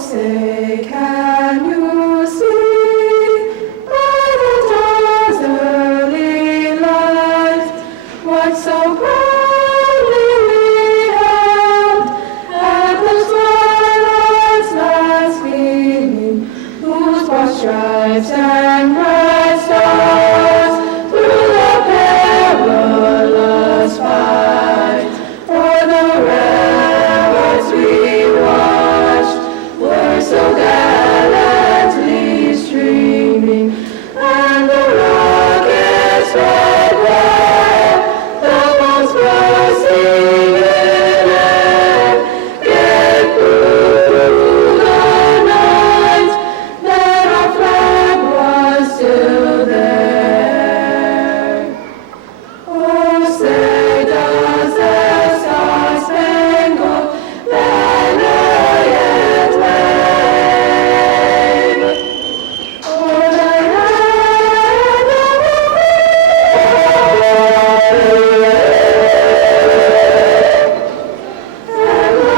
say, can you see by the dawn's early light what so proudly we held at the twilight's last gleaming, whose broad stripes and bright stars through the perilous fight for the ramparts we watched were so gallantly streaming, and the rockets red glare, the bombs bursting in air, gave proof through the night that our flag was still there. Oh, say does the star-spangled banner yet wave o'er the land of the free and the home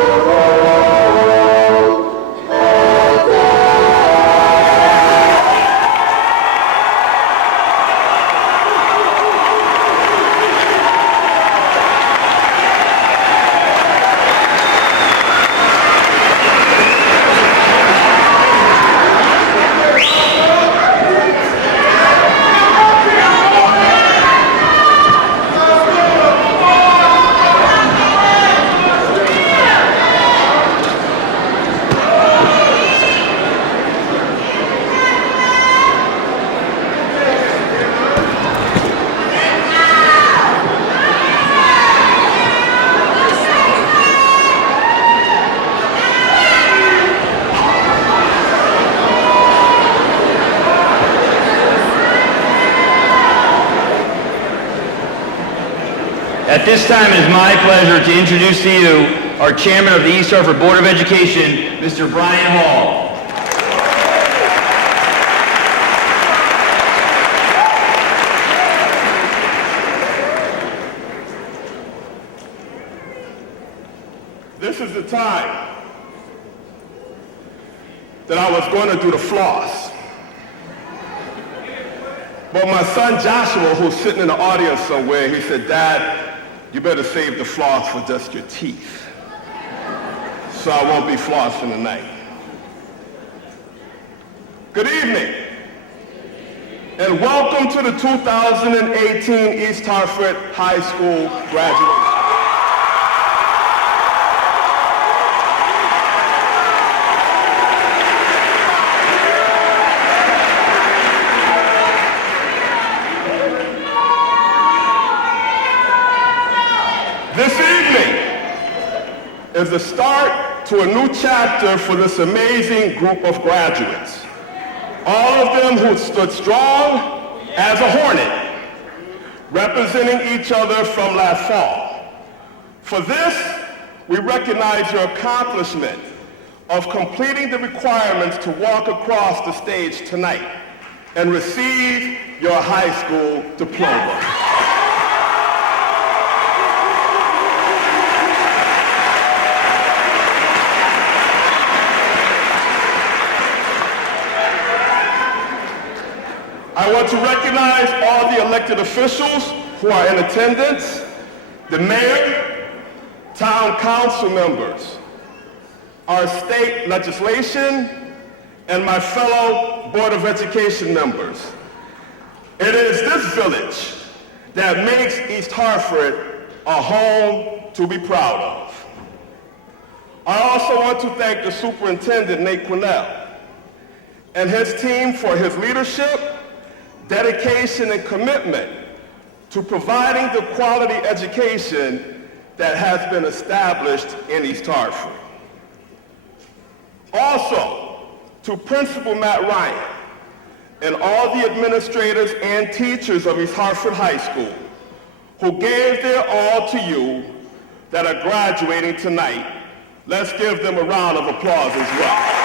of the At this time, it is my pleasure to introduce to you our Chairman of the East Hartford Board of Education, Mr. Brian Hall. This is the time that I was going to do the floss. But my son Joshua, who's sitting in the audience somewhere, he said, "Dad, you better save the floss for just your teeth." So I won't be flossing tonight. Good evening, and welcome to the 2018 East Hartford High School graduation. This evening is the start to a new chapter for this amazing group of graduates. All of them who stood strong as a hornet, representing each other from last fall. For this, we recognize your accomplishment of completing the requirements to walk across the stage tonight and receive your high school diploma. I want to recognize all the elected officials who are in attendance, the mayor, town council members, our state legislation, and my fellow Board of Education members. It is this village that makes East Hartford a home to be proud of. I also want to thank the superintendent, Nate Quinnell, and his team for his leadership, dedication, and commitment to providing the quality education that has been established in East Hartford. Also, to Principal Matt Ryan and all the administrators and teachers of East Hartford High School who gave their all to you that are graduating tonight, let's give them a round of applause as well.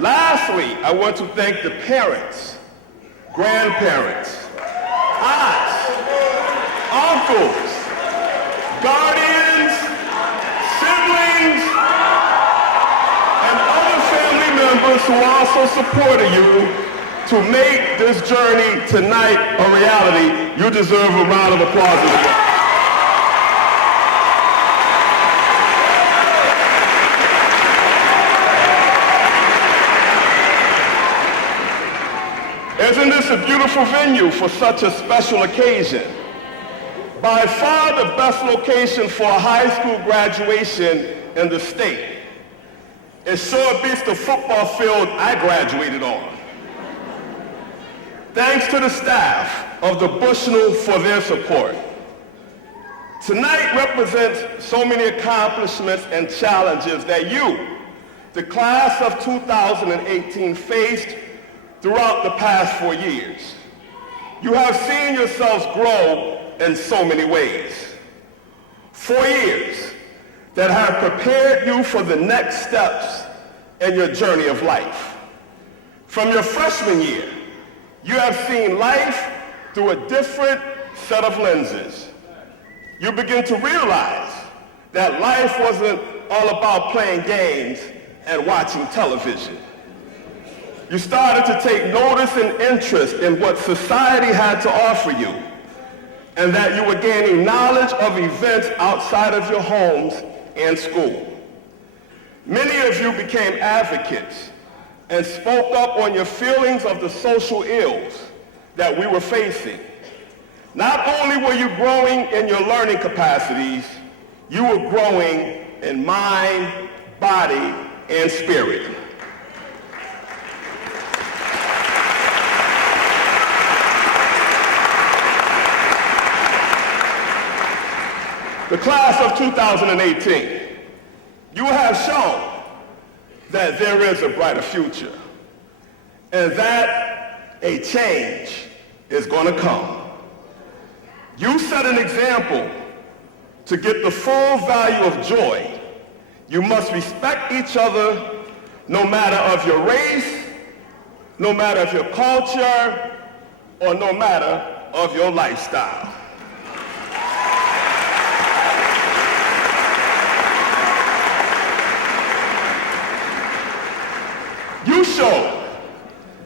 Lastly, I want to thank the parents, grandparents, aunts, uncles, guardians, siblings, and other family members who also supported you to make this journey tonight a reality. You deserve a round of applause as well. Isn't this a beautiful venue for such a special occasion? By far the best location for a high school graduation in the state. It sure beats the football field I graduated on. Thanks to the staff of the Bushnell for their support. Tonight represents so many accomplishments and challenges that you, the class of 2018, faced throughout the past 4 years. You have seen yourselves grow in so many ways. 4 years that have prepared you for the next steps in your journey of life. From your freshman year, you have seen life through a different set of lenses. You begin to realize that life wasn't all about playing games and watching television. You started to take notice and interest in what society had to offer you, and that you were gaining knowledge of events outside of your homes and school. Many of you became advocates and spoke up on your feelings of the social ills that we were facing. Not only were you growing in your learning capacities, you were growing in mind, body, and spirit. The class of 2018, you have shown that there is a brighter future and that a change is going to come. You set an example to get the full value of joy. You must respect each other no matter of your race, no matter of your culture, or no matter of your lifestyle. You showed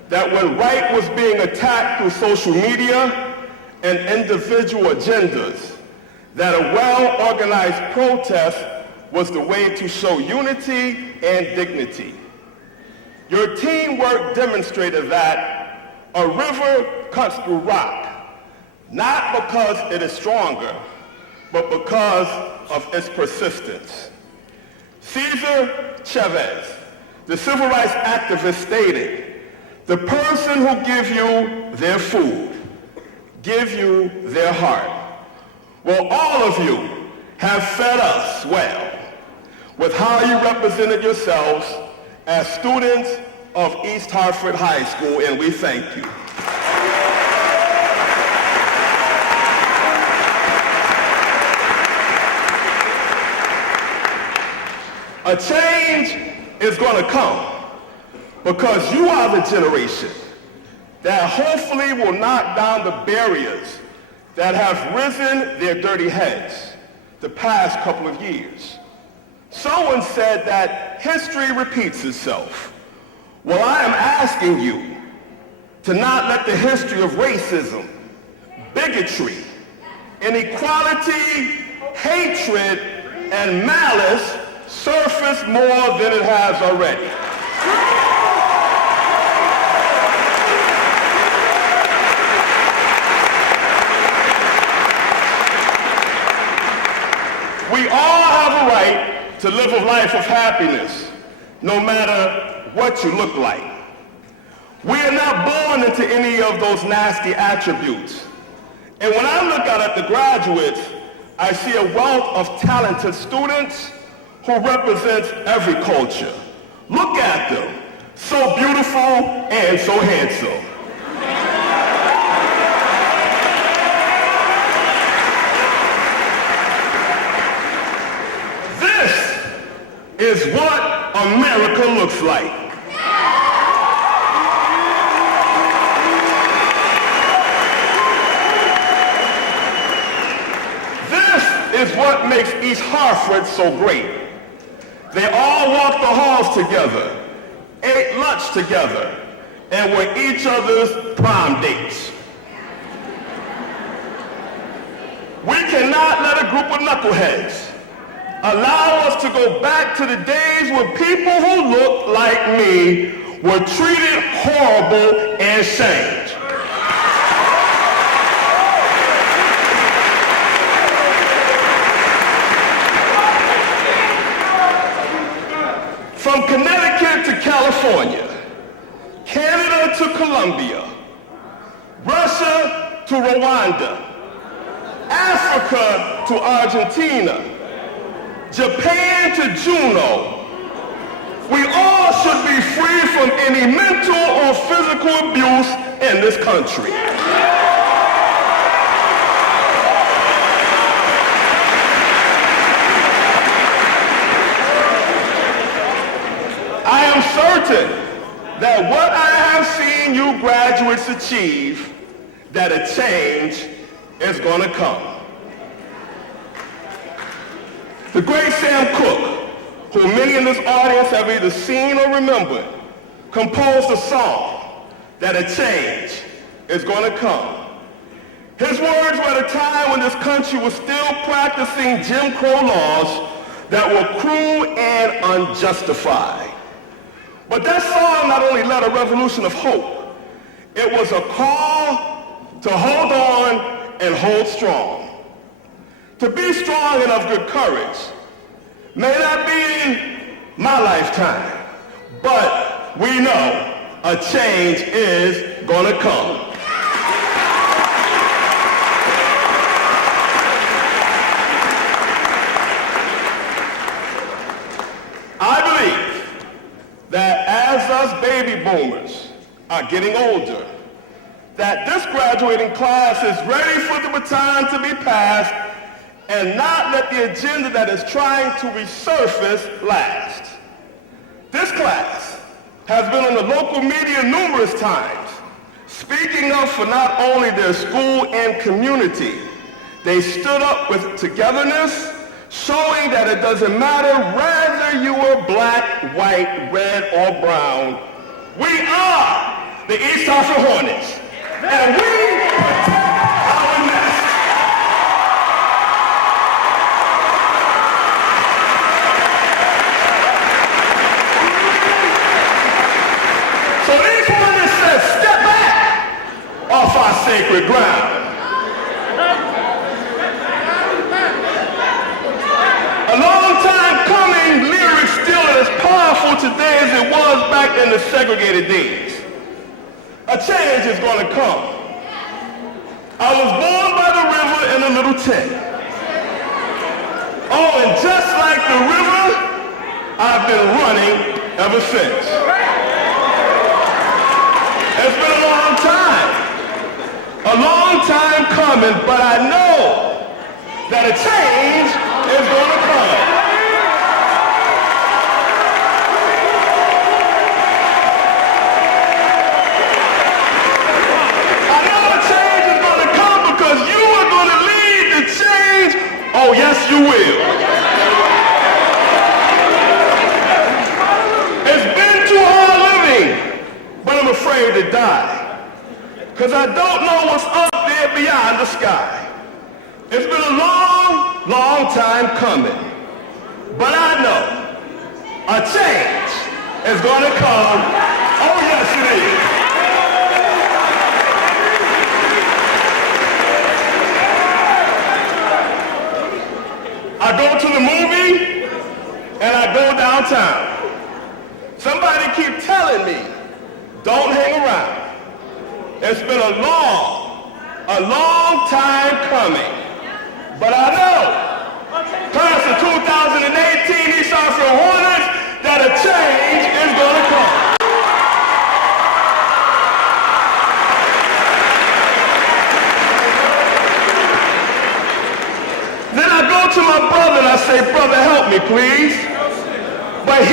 that when right was being attacked through social media and individual agendas, that a well-organized protest was the way to show unity and dignity. Your teamwork demonstrated that a river cuts through rock, not because it is stronger, but because of its persistence. Cesar Chavez, the civil rights activist, stated, "The person who gives you their food, give you their heart." Well, all of you have fed us well with how you represented yourselves as students of East Hartford High School, and we thank you. A change is going to come because you are the generation that hopefully will knock down the barriers that have risen their dirty heads the past couple of years. Someone said that history repeats itself. Well, I am asking you to not let the history of racism, bigotry, inequality, hatred, and malice surface more than it has already. We all have a right to live a life of happiness, no matter what you look like. We are not born into any of those nasty attributes. And when I look out at the graduates, I see a wealth of talented students who represents every culture. Look at them, so beautiful and so handsome. This is what America looks like. is what makes East Hartford so great. They all walked the halls together, ate lunch together, and were each other's prom dates. We cannot let a group of knuckleheads allow us to go back to the days when people who looked like me were treated horrible and shamed. From Connecticut to California, Canada to Colombia, Russia to Rwanda, Africa to Argentina, Japan to Juneau, we all should be free from any mental or physical abuse in this country. I am certain that what I have seen you graduates achieve, that a change is going to come. The great Sam Cooke, who many in this audience have either seen or remembered, composed a song that a change is going to come. His words were at a time when this country was still practicing Jim Crow laws that were cruel and unjustified. But that song not only led a revolution of hope, it was a call to hold on and hold strong. To be strong and of good courage may not be in my lifetime, but we know a change is going to come. I believe that as us baby boomers are getting older, that this graduating class is ready for the baton to be passed and not let the agenda that is trying to resurface last. This class has been on the local media numerous times, speaking up for not only their school and community. They stood up with togetherness, showing that it doesn't matter whether you are black, white, red, or brown. We are the East Hartford Hornets, and we protect our nest. So these Hornets said, step back off our sacred ground. A long time coming, lyrics still as powerful today as it was back in the segregated days. A change is going to come. I was born by the river in a little tent. Oh, and just like the river, I've been running ever since. It's been a long time coming, but I know that a change is going to come. I know a change is going to come because you are going to lead the change. Oh, yes, you will. It's been too hard living, but I'm afraid to die, because I don't know what's up there beyond the sky. It's been a long time coming, but I know a change is going to come. Oh, yes, it is. I go to the movie and I go downtown. Somebody keep telling me, don't hang around. It's been a long time coming. But I know, class of 2018 East Hartford Hornets, that a change is going to come. Then I go to my brother and I say, brother, help me, please. But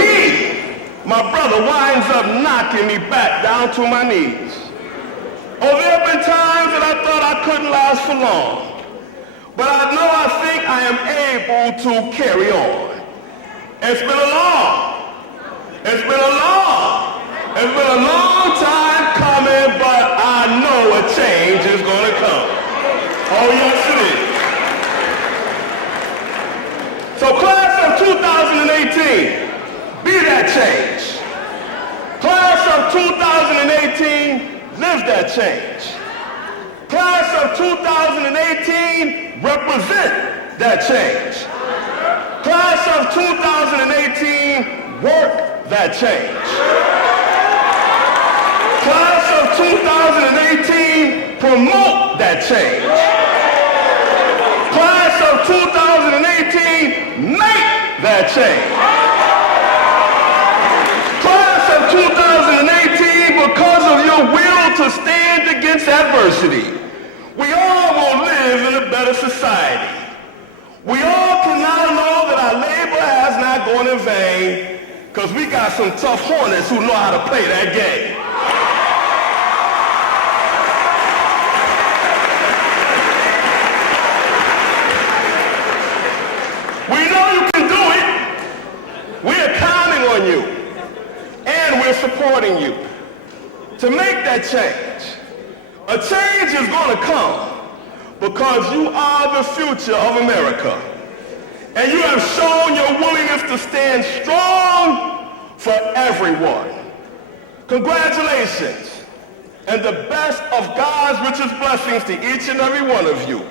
my brother, winds up knocking me back down to my knees. Oh, there have been times that I thought I couldn't last for long. but I know I think I am able to carry on. It's been a long time coming, but I know a change is going to come. Oh, yes, it is. So class of 2018, be that change. Class of 2018, live that change. Class of 2018, represent that change. Class of 2018, work that change. Class of 2018, promote that change. Class of 2018, make that change. Class of 2018, because of your will to stand against adversity, we all will live in a better society. We all can now know that our labor has not gone in vain, because we got some tough hornets who know how to play that game. We know you can do it. We're counting on you, and we're supporting you to make that change. A change is going to come because you are the future of America. And you have shown your willingness to stand strong for everyone. Congratulations, and the best of God's richest blessings to each and every one of you.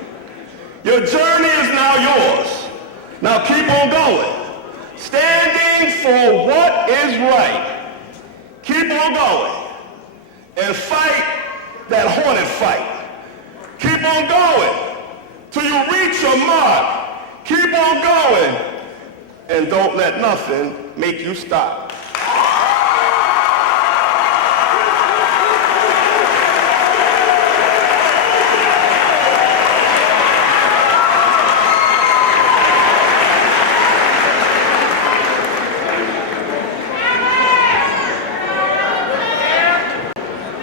Your journey is now yours. Now keep on going, standing for what is right. Keep on going and fight that hornet fight. Keep on going till you reach your mark. Keep on going, and don't let nothing make you stop.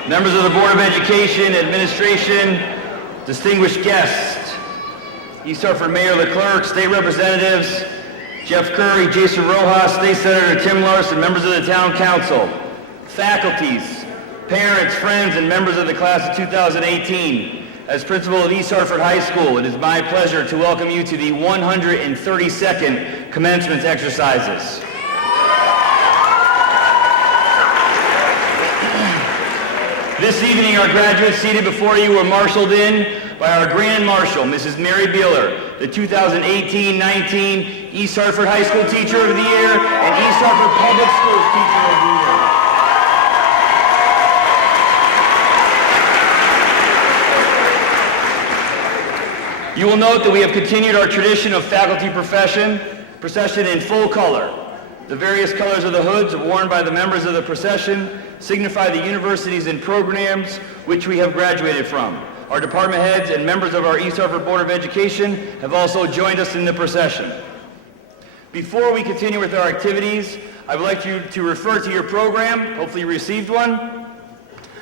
Members of the Board of Education, Administration, distinguished guests, East Hartford Mayor Leclerc, State Representatives, Jeff Curry, Jason Rojas, State Senator Tim Larson, members of the Town Council, faculties, parents, friends, and members of the class of 2018. As principal of East Hartford High School, it is my pleasure to welcome you to the 132nd commencement exercises. This evening, our graduates seated before you were marshaled in by our Grand Marshal, Mrs. Mary Beeler, the 2018-19 East Hartford High School Teacher of the Year and East Hartford Public Schools Teacher of the Year. You will note that we have continued our tradition of faculty procession in full color. The various colors of the hoods worn by the members of the procession signify the universities and programs which we have graduated from. Our department heads and members of our East Hartford Board of Education have also joined us in the procession. Before we continue with our activities, I would like you to refer to your program. Hopefully you received one.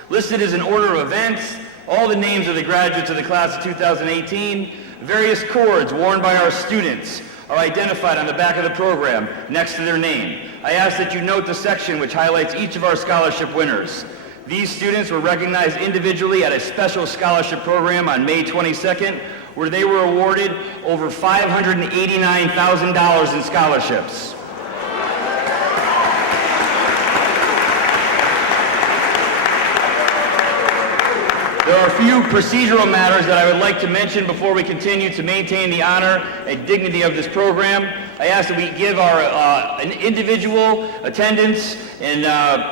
Listed is an order of events, all the names of the graduates of the class of 2018, various cords worn by our students are identified on the back of the program next to their name. I ask that you note the section which highlights each of our scholarship winners. These students were recognized individually at a special scholarship program on May 22nd, where they were awarded over $589,000 in scholarships. There are a few procedural matters that I would like to mention before we continue to maintain the honor and dignity of this program. I ask that we give our an individual attendance and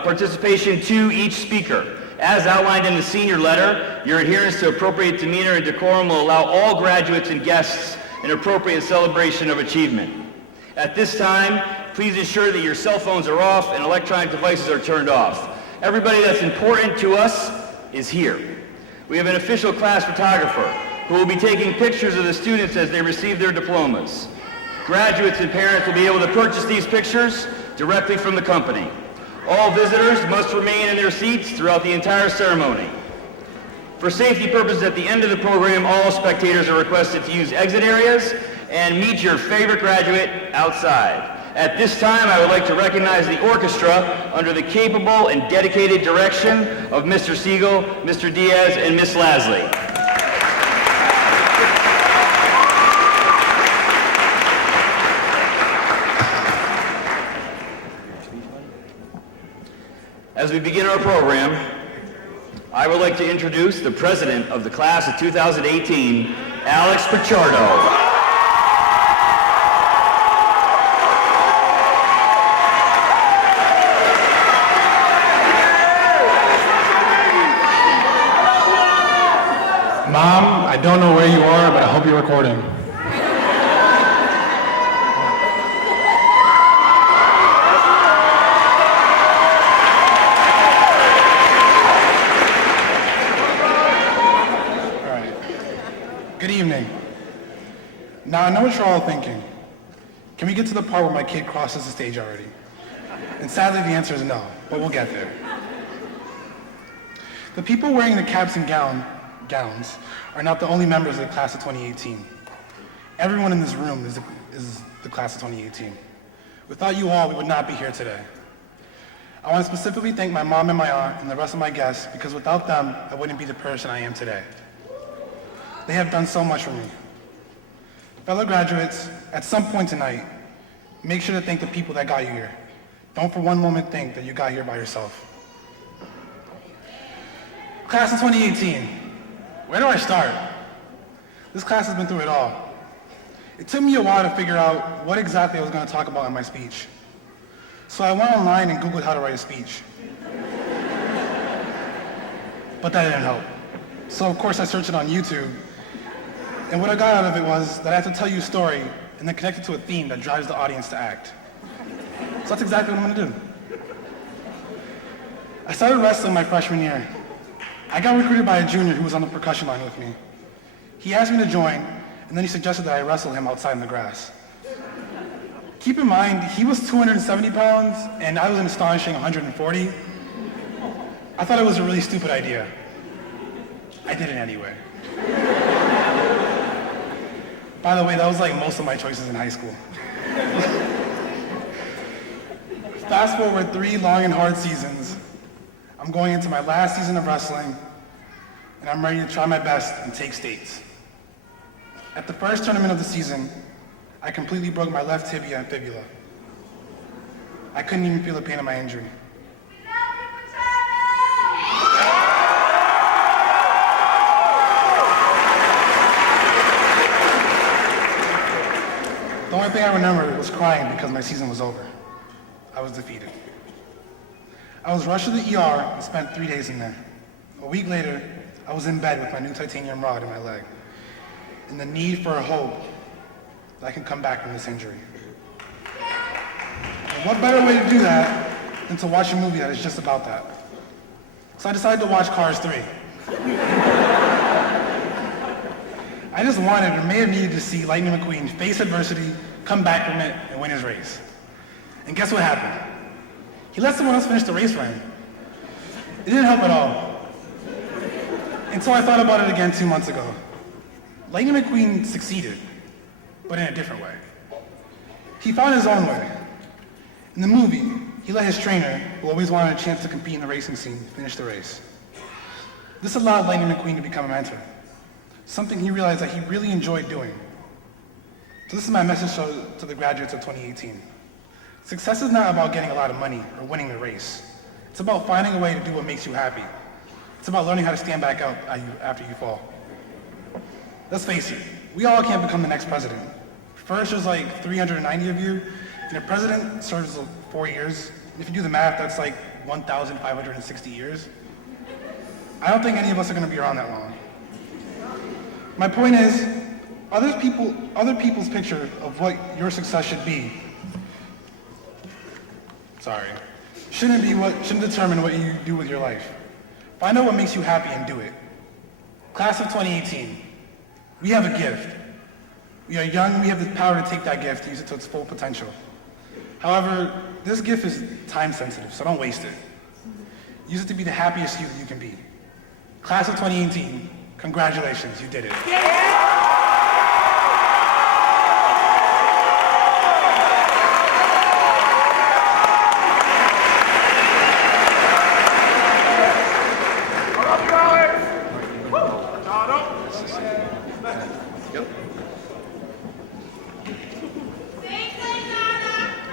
participation to each speaker. As outlined in the senior letter, your adherence to appropriate demeanor and decorum will allow all graduates and guests an appropriate celebration of achievement. At this time, please ensure that your cell phones are off and electronic devices are turned off. Everybody that's important to us is here. We have an official class photographer who will be taking pictures of the students as they receive their diplomas. Graduates and parents will be able to purchase these pictures directly from the company. All visitors must remain in their seats throughout the entire ceremony. For safety purposes, at the end of the program, all spectators are requested to use exit areas and meet your favorite graduate outside. At this time, I would like to recognize the orchestra under the capable and dedicated direction of Mr. Siegel, Mr. Diaz, and Miss Lasley. As we begin our program, I would like to introduce the president of the class of 2018, Alex Pichardo. Mom, I don't know where you are, but I hope you're recording. All right. Good evening. Now, I know what you're all thinking. Can we get to the part where my kid crosses the stage already? And sadly, the answer is no, but we'll get there. The people wearing the caps and gowns are not the only members of the class of 2018. Everyone in this room is the class of 2018. Without you all, we would not be here today. I want to specifically thank my mom and my aunt and the rest of my guests because without them, I wouldn't be the person I am today. They have done so much for me. Fellow graduates, at some point tonight, make sure to thank the people that got you here. Don't for one moment think that you got here by yourself. Class of 2018. Where do I start? This class has been through it all. It took me a while to figure out what exactly I was going to talk about in my speech. So I went online and Googled how to write a speech. But that didn't help. So of course I searched it on YouTube. And what I got out of it was that I have to tell you a story and then connect it to a theme that drives the audience to act. So that's exactly what I'm going to do. I started wrestling my freshman year. I got recruited by a junior who was on the percussion line with me. He asked me to join, and then he suggested that I wrestle him outside in the grass. Keep in mind, he was 270 pounds, and I was an astonishing 140. I thought it was a really stupid idea. I did it anyway. By the way, that was like most of my choices in high school. Fast forward 3 long and hard seasons. I'm going into my last season of wrestling, and I'm ready to try my best and take states. At the first tournament of the season, I completely broke my left tibia and fibula. I couldn't even feel the pain of my injury. The only thing I remember was crying because my season was over. I was defeated. I was rushed to the ER and spent 3 days in there. A week later, I was in bed with my new titanium rod in my leg, and the need for a hope that I can come back from this injury. And what better way to do that than to watch a movie that is just about that? So I decided to watch Cars 3. I just wanted or may have needed to see Lightning McQueen face adversity, come back from it, and win his race. And guess what happened? He let someone else finish the race for him. It didn't help at all. And so I thought about it again 2 months ago. Lightning McQueen succeeded, but in a different way. He found his own way. In the movie, he let his trainer, who always wanted a chance to compete in the racing scene, finish the race. This allowed Lightning McQueen to become a mentor, something he realized that he really enjoyed doing. So this is my message to the graduates of 2018. Success is not about getting a lot of money or winning the race. It's about finding a way to do what makes you happy. It's about learning how to stand back up after you fall. Let's face it, we all can't become the next president. First, there's like 390 of you, and a president serves 4 years. If you do the math, that's like 1,560 years. I don't think any of us are going to be around that long. My point is, other people's picture of what your success should be shouldn't determine what you do with your life. Find out what makes you happy and do it. Class of 2018, we have a gift. We are young, we have the power to take that gift and use it to its full potential. However, this gift is time sensitive, so don't waste it. Use it to be the happiest you that you can be. Class of 2018, congratulations, you did it.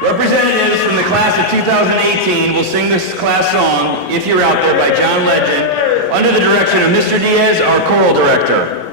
Representatives from the class of 2018 will sing this class song, If You're Out There, by John Legend, under the direction of Mr. Diaz, our choral director.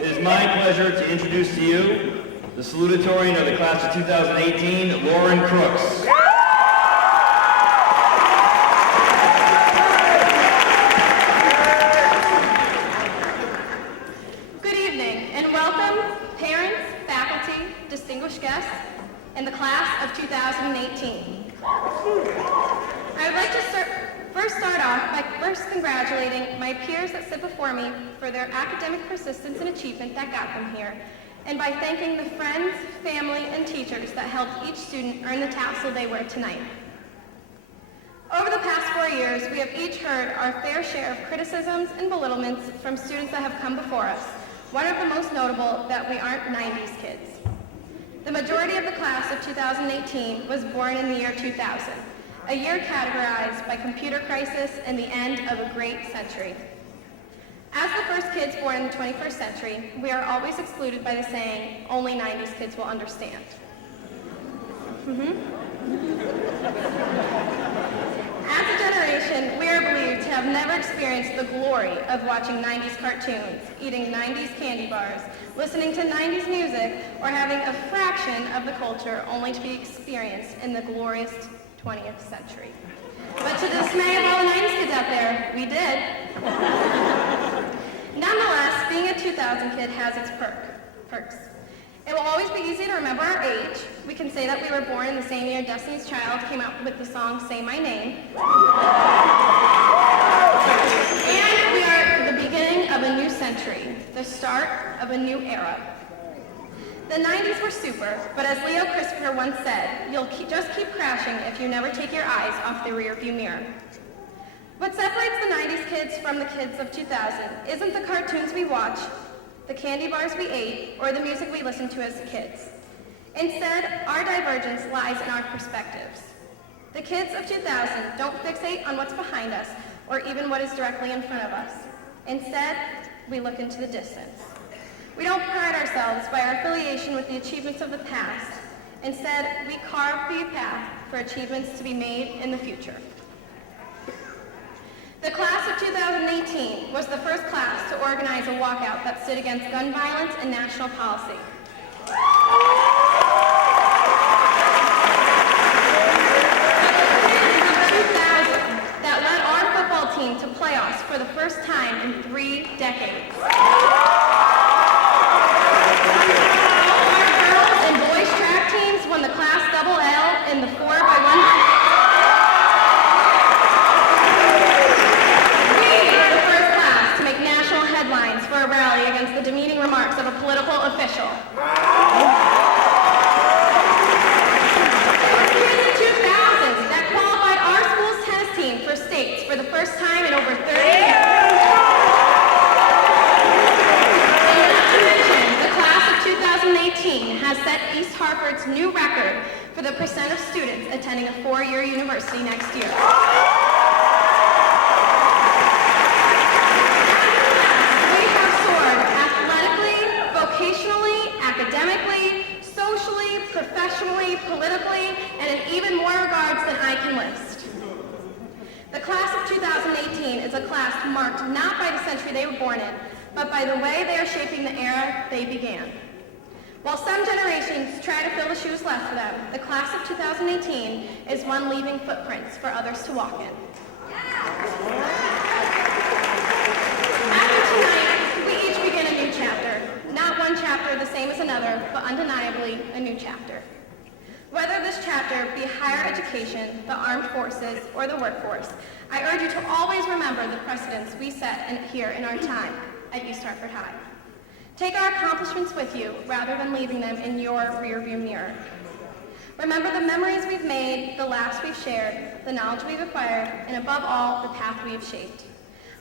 It is my pleasure to introduce to you the salutatorian of the class of 2018, Lauren Crooks. Good evening and welcome, parents, faculty, distinguished guests, and the class of 2018. by first congratulating my peers that sit before me for their academic persistence and achievement that got them here, and by thanking the friends, family, and teachers that helped each student earn the tassel they wear tonight. Over the past 4 years, we have each heard our fair share of criticisms and belittlements from students that have come before us. One of the most notable that we aren't 90s kids. The majority of the class of 2018 was born in the year 2000, a year categorized by computer crisis and the end of a great century. As the first kids born in the 21st century, we are always excluded by the saying, only 90s kids will understand. As a generation, we are believed to have never experienced the glory of watching 90s cartoons, eating 90s candy bars, listening to 90s music, or having a fraction of the culture only to be experienced in the glorious 20th century. But to the dismay of all the 90s kids out there, we did. Nonetheless, being a 2000 kid has its perks. It will always be easy to remember our age. We can say that we were born in the same year Destiny's Child came out with the song Say My Name. And we are at the beginning of a new century, the start of a new era. The 90s were super, but as Leo Christopher once said, you'll just keep crashing if you never take your eyes off the rearview mirror. What separates the 90s kids from the kids of 2000 isn't the cartoons we watch, the candy bars we ate, or the music we listened to as kids. Instead, our divergence lies in our perspectives. The kids of 2000 don't fixate on what's behind us, or even what is directly in front of us. Instead, we look into the distance. We don't pride ourselves by our affiliation with the achievements of the past. Instead, we carve the path for achievements to be made in the future. The class of 2018 was the first class to organize a walkout that stood against gun violence and national policy. That led our football team to playoffs for the first time in 3 decades. Our girls and boys track teams won the Class Double L in the 4x100. For a rally against the demeaning remarks of a political official. It was kids in 2000 that qualified our school's tennis team for states for the first time in over 30 years. And not to mention, the class of 2018 has set East Hartford's new record for the percent of students attending a 4-year university next year. Academically, socially, professionally, politically, and in even more regards than I can list. The class of 2018 is a class marked not by the century they were born in, but by the way they are shaping the era they began. While some generations try to fill the shoes left for them, the class of 2018 is one leaving footprints for others to walk in. After tonight, we each begin a new chapter. Not one chapter the same as another, but undeniably a new chapter. Whether this chapter be higher education, the armed forces, or the workforce, I urge you to always remember the precedents we set here in our time at East Hartford High. Take our accomplishments with you rather than leaving them in your rearview mirror. Remember the memories we've made, the laughs we've shared, the knowledge we've acquired, and above all, the path we've shaped.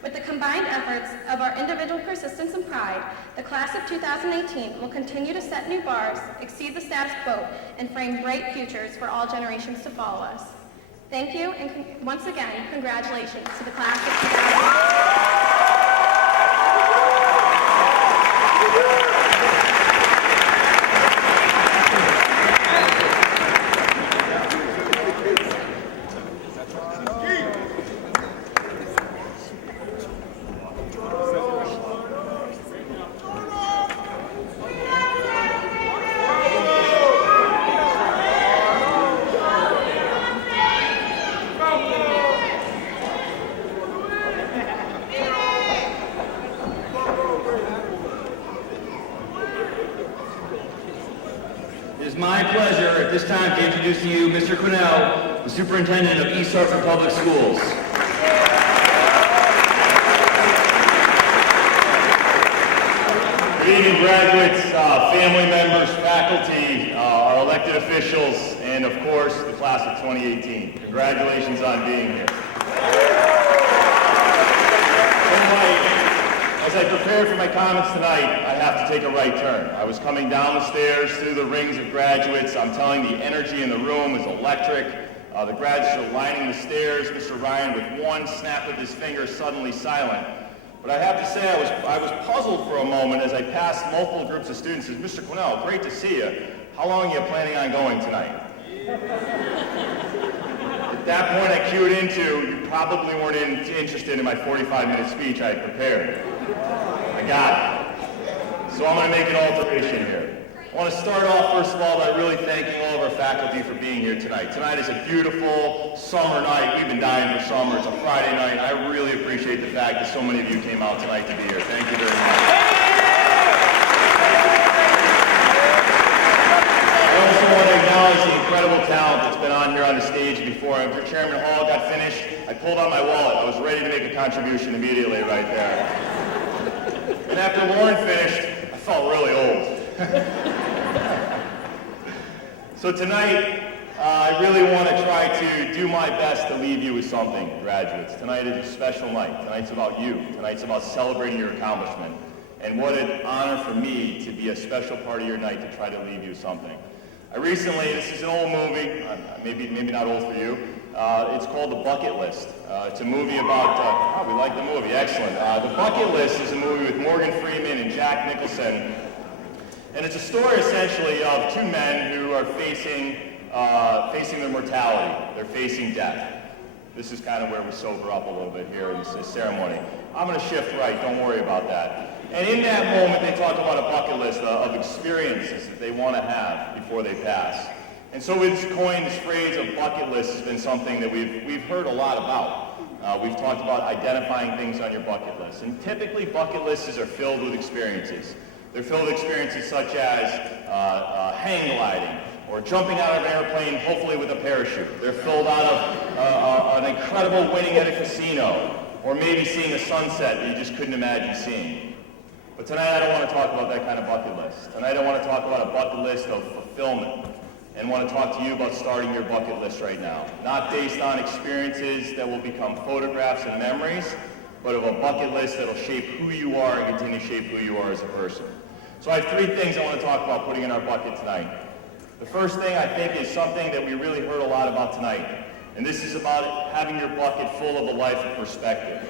With the combined efforts of our individual persistence and pride, the class of 2018 will continue to set new bars, exceed the status quo, and frame bright futures for all generations to follow us. Thank you, and once again, congratulations to the class of 2018. It is my pleasure at this time to introduce to you Mr. Quinnell, the Superintendent of East Hartford Public Schools. Good evening, graduates, family members, faculty, our elected officials, and of course, the class of 2018. Congratulations on being here. As I prepared for my comments tonight, I have to take a right turn. I was coming down the stairs through the rings of graduates. I'm telling you, the energy in the room is electric. The graduates are lining the stairs. Mr. Ryan, with one snap of his finger, suddenly silent. But I have to say, I was puzzled for a moment as I passed multiple groups of students. Said, Mr. Quinnell, great to see you. How long are you planning on going tonight? At that point, I cued into, you probably weren't interested in my 45-minute speech I had prepared. I got it. So I'm going to make an alteration here. I want to start off, first of all, by really thanking all of our faculty for being here tonight. Tonight is a beautiful summer night. We've been dying for summer. It's a Friday night. I really appreciate the fact that so many of you came out tonight to be here. Thank you very much. I also want to acknowledge the incredible talent that's been on here on the stage before. After Chairman Hall got finished, I pulled out my wallet. I was ready to make a contribution immediately right there. And after Lauren finished, I felt really old. So tonight, I really want to try to do my best to leave you with something, graduates. Tonight is a special night. Tonight's about you. Tonight's about celebrating your accomplishment. And what an honor for me to be a special part of your night to try to leave you with something. I recently, this is an old movie, maybe not old for you. It's called The Bucket List. It's a movie about, we like the movie, excellent. The Bucket List is a movie with Morgan Freeman and Jack Nicholson. And it's a story essentially of two men who are facing their mortality. They're facing death. This is kind of where we sober up a little bit here in this ceremony. I'm going to shift right, don't worry about that. And in that moment, they talk about a bucket list of experiences that they want to have before they pass. And so we've coined this phrase of bucket list has been something that we've heard a lot about. We've talked about identifying things on your bucket list. And typically, bucket lists are filled with experiences. They're filled with experiences such as hang gliding, or jumping out of an airplane, hopefully with a parachute. They're filled out of an incredible winning at a casino, or maybe seeing a sunset that you just couldn't imagine seeing. But tonight I don't want to talk about that kind of bucket list. Tonight I want to talk about a bucket list of fulfillment, and want to talk to you about starting your bucket list right now. Not based on experiences that will become photographs and memories, but of a bucket list that will shape who you are and continue to shape who you are as a person. So I have three things I want to talk about putting in our bucket tonight. The first thing I think is something that we really heard a lot about tonight, and this is about having your bucket full of a life of perspective.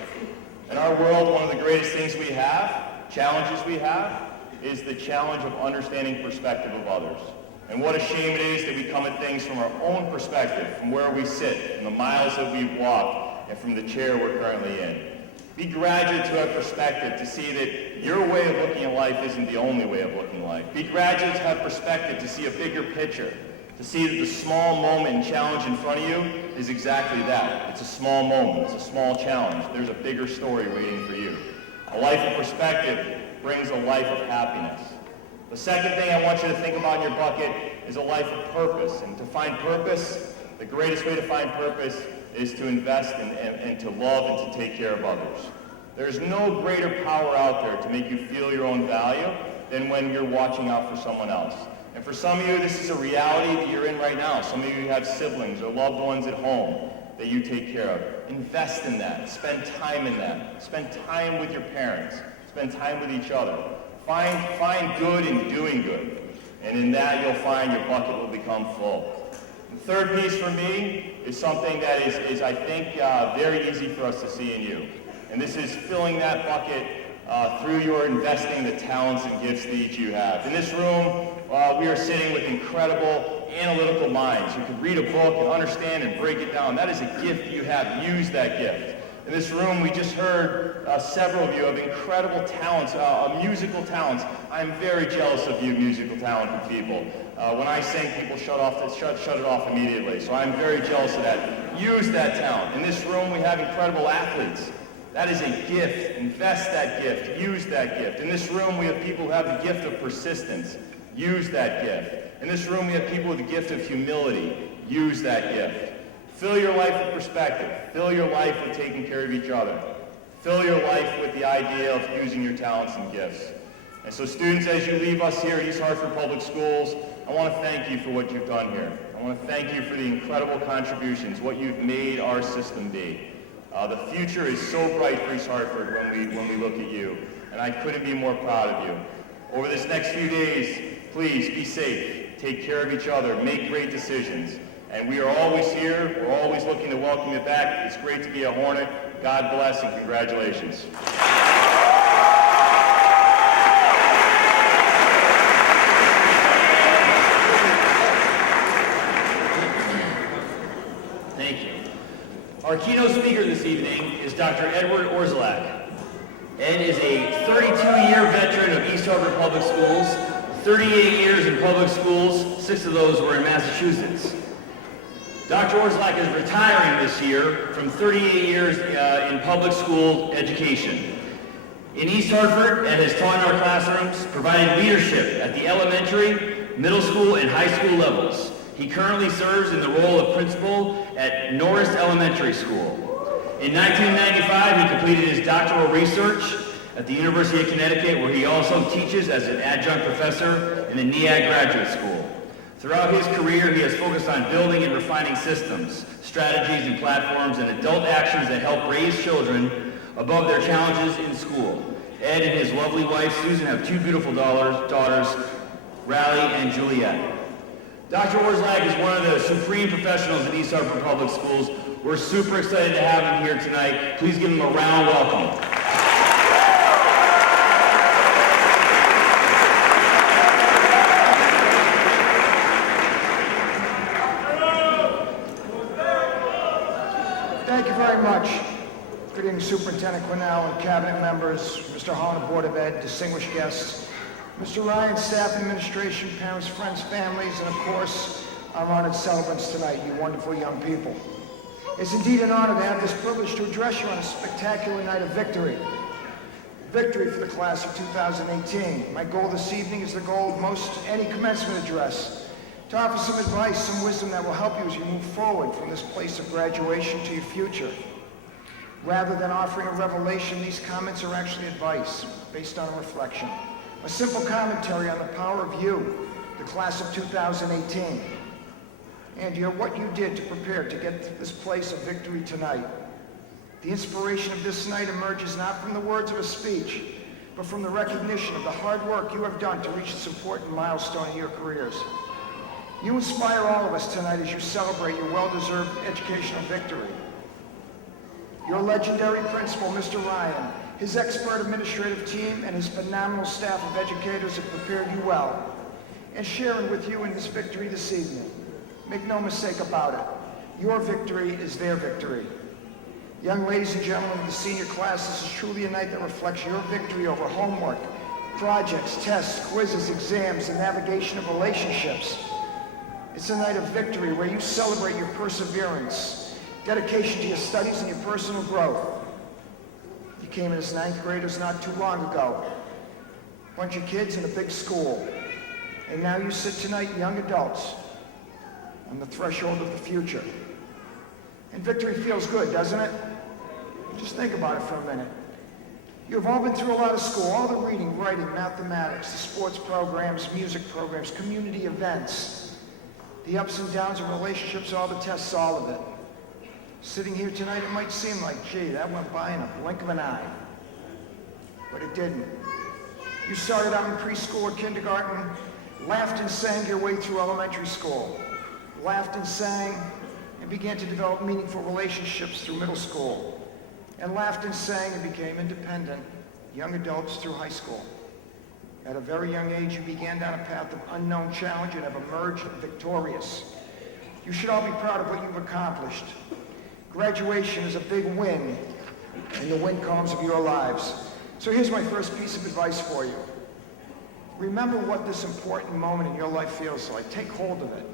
In our world, one of the greatest things we have, challenges we have, is the challenge of understanding perspective of others. And what a shame it is that we come at things from our own perspective, from where we sit, from the miles that we've walked, and from the chair we're currently in. Be graduates who have perspective to see that your way of looking at life isn't the only way of looking at life. Be graduates who have perspective to see a bigger picture, to see that the small moment and challenge in front of you is exactly that. It's a small moment. It's a small challenge. There's a bigger story waiting for you. A life of perspective brings a life of happiness. The second thing I want you to think about in your bucket is a life of purpose. And to find purpose, the greatest way to find purpose is to invest and to love and to take care of others. There's no greater power out there to make you feel your own value than when you're watching out for someone else. And for some of you, this is a reality that you're in right now. Some of you have siblings or loved ones at home that you take care of. Invest in that. Spend time in that. Spend time with your parents. Spend time with each other. Find good in doing good. And in that, you'll find your bucket will become full. The third piece for me is something that is I think, very easy for us to see in you. And this is filling that bucket through your investing the talents and gifts that each you have. In this room, we are sitting with incredible analytical minds who can read a book and understand and break it down. That is a gift you have. Use that gift. In this room, we just heard several of you have incredible talents, musical talents. I'm very jealous of you musical talented people. When I sing, people shut it off immediately. So I'm very jealous of that. Use that talent. In this room, we have incredible athletes. That is a gift. Invest that gift. Use that gift. In this room, we have people who have the gift of persistence. Use that gift. In this room, we have people with the gift of humility. Use that gift. Fill your life with perspective. Fill your life with taking care of each other. Fill your life with the idea of using your talents and gifts. And so students, as you leave us here at East Hartford Public Schools, I want to thank you for what you've done here. I want to thank you for the incredible contributions, what you've made our system be. The future is so bright for East Hartford when we look at you, and I couldn't be more proud of you. Over this next few days, please be safe, take care of each other, make great decisions. And we are always here, we're always looking to welcome you back. It's great to be a Hornet. God bless and congratulations. Thank you. Our keynote speaker this evening is Dr. Edward Orszalak. Ed is a 32-year veteran of East Hartford Public Schools, 38 years in public schools, 6 of those were in Massachusetts. Dr. Orszalak is retiring this year from 38 years in public school education. In East Hartford, Ed has taught in our classrooms, provided leadership at the elementary, middle school, and high school levels. He currently serves in the role of principal at Norris Elementary School. In 1995, he completed his doctoral research at the University of Connecticut, where he also teaches as an adjunct professor in the NEAG Graduate School. Throughout his career, he has focused on building and refining systems, strategies, and platforms, and adult actions that help raise children above their challenges in school. Ed and his lovely wife, Susan, have 2 beautiful daughters, Riley and Juliet. Dr. Orszalak is one of the supreme professionals at East Hartford Public Schools. We're super excited to have him here tonight. Please give him a round welcome. Thank you very much. Good evening, Superintendent Quinnell and Cabinet members, Mr. Holland, Board of Ed, distinguished guests, Mr. Ryan, staff, administration, parents, friends, families, and of course, our honored celebrants tonight, you wonderful young people. It's indeed an honor to have this privilege to address you on a spectacular night of victory. Victory for the class of 2018. My goal this evening is the goal of most any commencement address, to offer some advice, some wisdom that will help you as you move forward from this place of graduation to your future. Rather than offering a revelation, these comments are actually advice based on a reflection. A simple commentary on the power of you, the class of 2018, and what you did to prepare to get to this place of victory tonight. The inspiration of this night emerges not from the words of a speech, but from the recognition of the hard work you have done to reach this important milestone in your careers. You inspire all of us tonight as you celebrate your well-deserved educational victory. Your legendary principal, Mr. Ryan, his expert administrative team, and his phenomenal staff of educators have prepared you well and sharing with you in this victory this evening. Make no mistake about it. Your victory is their victory. Young ladies and gentlemen of the senior class, this is truly a night that reflects your victory over homework, projects, tests, quizzes, exams, and navigation of relationships. It's a night of victory where you celebrate your perseverance, dedication to your studies, and your personal growth. You came in as 9th graders not too long ago. Bunch of kids in a big school. And now you sit tonight, young adults, on the threshold of the future. And victory feels good, doesn't it? Just think about it for a minute. You have all been through a lot of school, all the reading, writing, mathematics, the sports programs, music programs, community events, the ups and downs of relationships, all the tests, all of it. Sitting here tonight, it might seem like, gee, that went by in a blink of an eye. But it didn't. You started out in preschool or kindergarten, laughed and sang your way through elementary school, laughed and sang, and began to develop meaningful relationships through middle school, and laughed and sang and became independent young adults through high school. At a very young age, you began down a path of unknown challenge and have emerged victorious. You should all be proud of what you've accomplished. Graduation is a big win in the win columns of your lives. So here's my first piece of advice for you. Remember what this important moment in your life feels like. Take hold of it.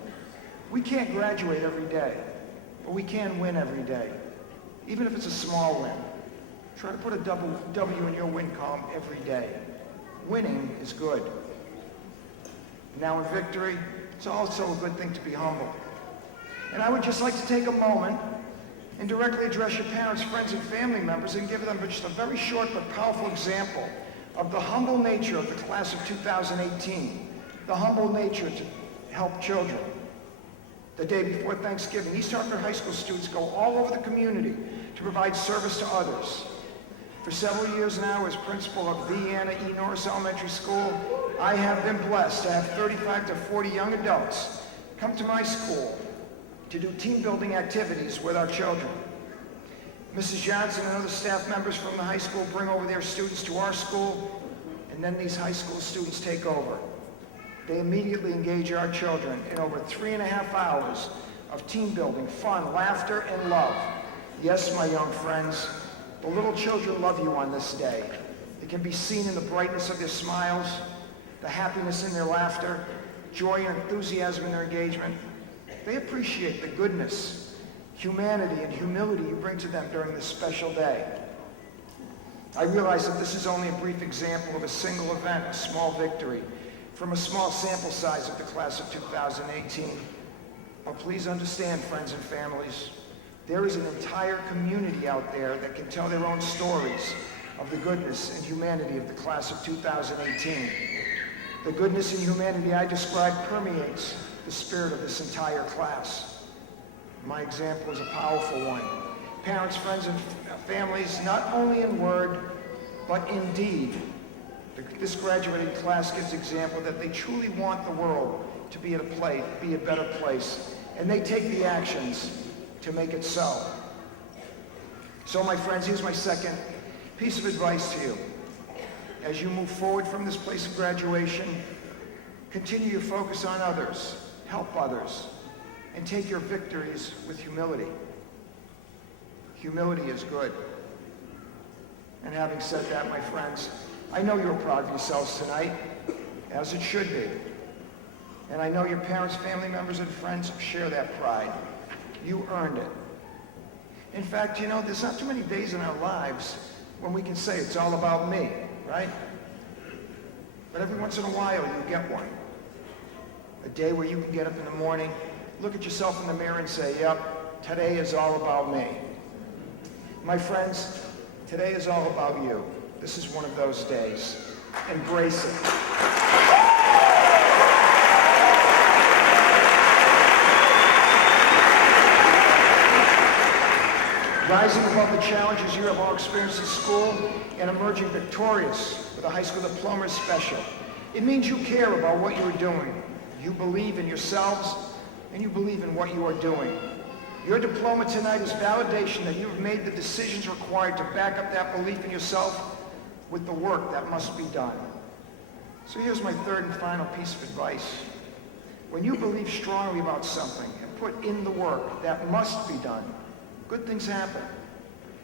We can't graduate every day, but we can win every day, even if it's a small win. Try to put a W in your win column every day. Winning is good. Now in victory, it's also a good thing to be humble. And I would just like to take a moment and directly address your parents, friends, and family members and give them just a very short but powerful example of the humble nature of the class of 2018, the humble nature to help children. The day before Thanksgiving, East Hartford High School students go all over the community to provide service to others. For several years now, as principal of the Anna E. Norris Elementary School, I have been blessed to have 35 to 40 young adults come to my school to do team building activities with our children. Mrs. Johnson and other staff members from the high school bring over their students to our school, and then these high school students take over. They immediately engage our children in over 3.5 hours of team building, fun, laughter, and love. Yes, my young friends, the little children love you on this day. It can be seen in the brightness of their smiles, the happiness in their laughter, joy and enthusiasm in their engagement. They appreciate the goodness, humanity, and humility you bring to them during this special day. I realize that this is only a brief example of a single event, a small victory, from a small sample size of the class of 2018. But please understand, friends and families, there is an entire community out there that can tell their own stories of the goodness and humanity of the class of 2018. The goodness and humanity I described permeates the spirit of this entire class. My example is a powerful one. Parents, friends, and families, not only in word, but in deed, this graduating class gives example that they truly want the world to be a better place, and they take the actions to make it so. So, my friends, here's my second piece of advice to you. As you move forward from this place of graduation, continue your focus on others, help others, and take your victories with humility. Humility is good. And having said that, my friends, I know you're proud of yourselves tonight, as it should be. And I know your parents, family members, and friends share that pride. You earned it. In fact, you know, there's not too many days in our lives when we can say it's all about me, right? But every once in a while, you get one. A day where you can get up in the morning, look at yourself in the mirror and say, yep, today is all about me. My friends, today is all about you. This is one of those days. Embrace it. Rising above the challenges you have all experienced in school and emerging victorious with a high school diploma is special. It means you care about what you are doing. You believe in yourselves, and you believe in what you are doing. Your diploma tonight is validation that you have made the decisions required to back up that belief in yourself with the work that must be done. So here's my third and final piece of advice. When you believe strongly about something and put in the work that must be done, good things happen.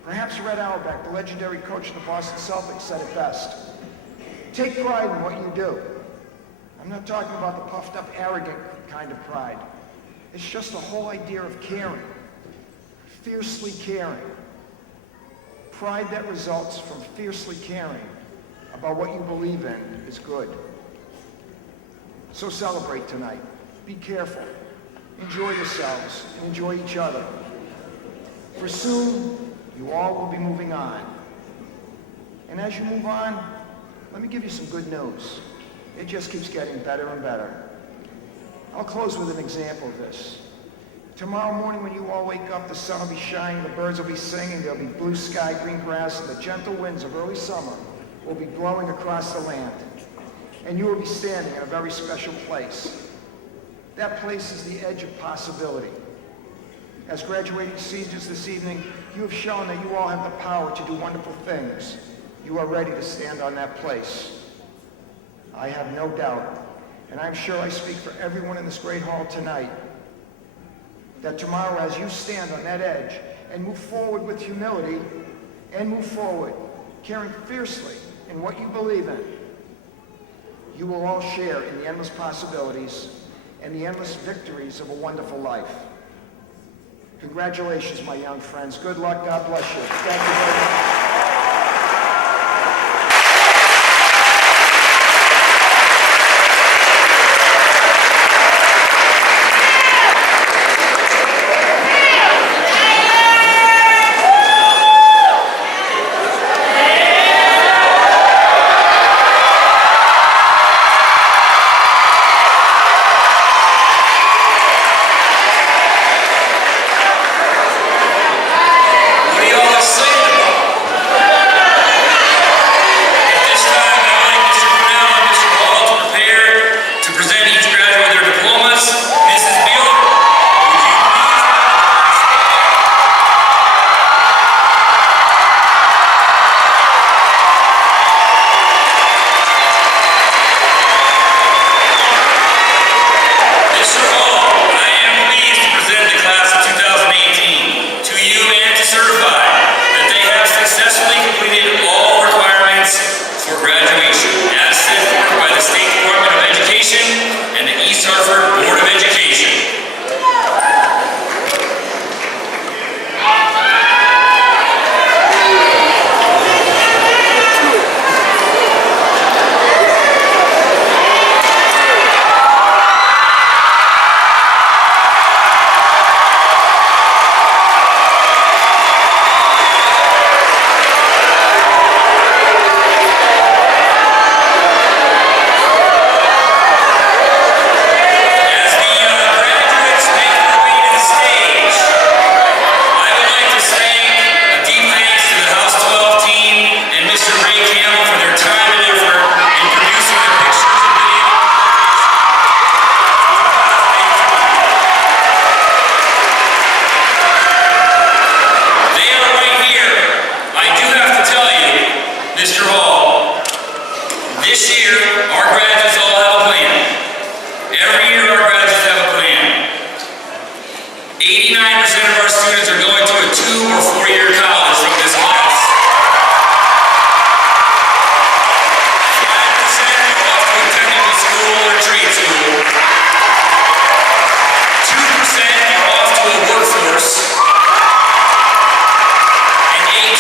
Perhaps Red Auerbach, the legendary coach of the Boston Celtics, said it best. Take pride in what you do. I'm not talking about the puffed up, arrogant kind of pride. It's just the whole idea of caring, fiercely caring. Pride that results from fiercely caring about what you believe in is good. So celebrate tonight. Be careful. Enjoy yourselves and enjoy each other. For soon, you all will be moving on. And as you move on, let me give you some good news. It just keeps getting better and better. I'll close with an example of this. Tomorrow morning when you all wake up, the sun will be shining, the birds will be singing, there'll be blue sky, green grass, and the gentle winds of early summer will be blowing across the land. And you will be standing in a very special place. That place is the edge of possibility. As graduating seniors this evening, you have shown that you all have the power to do wonderful things. You are ready to stand on that place. I have no doubt, and I'm sure I speak for everyone in this great hall tonight, that tomorrow as you stand on that edge and move forward with humility and move forward, caring fiercely in what you believe in, you will all share in the endless possibilities and the endless victories of a wonderful life. Congratulations, my young friends. Good luck. God bless you. Thank you very much.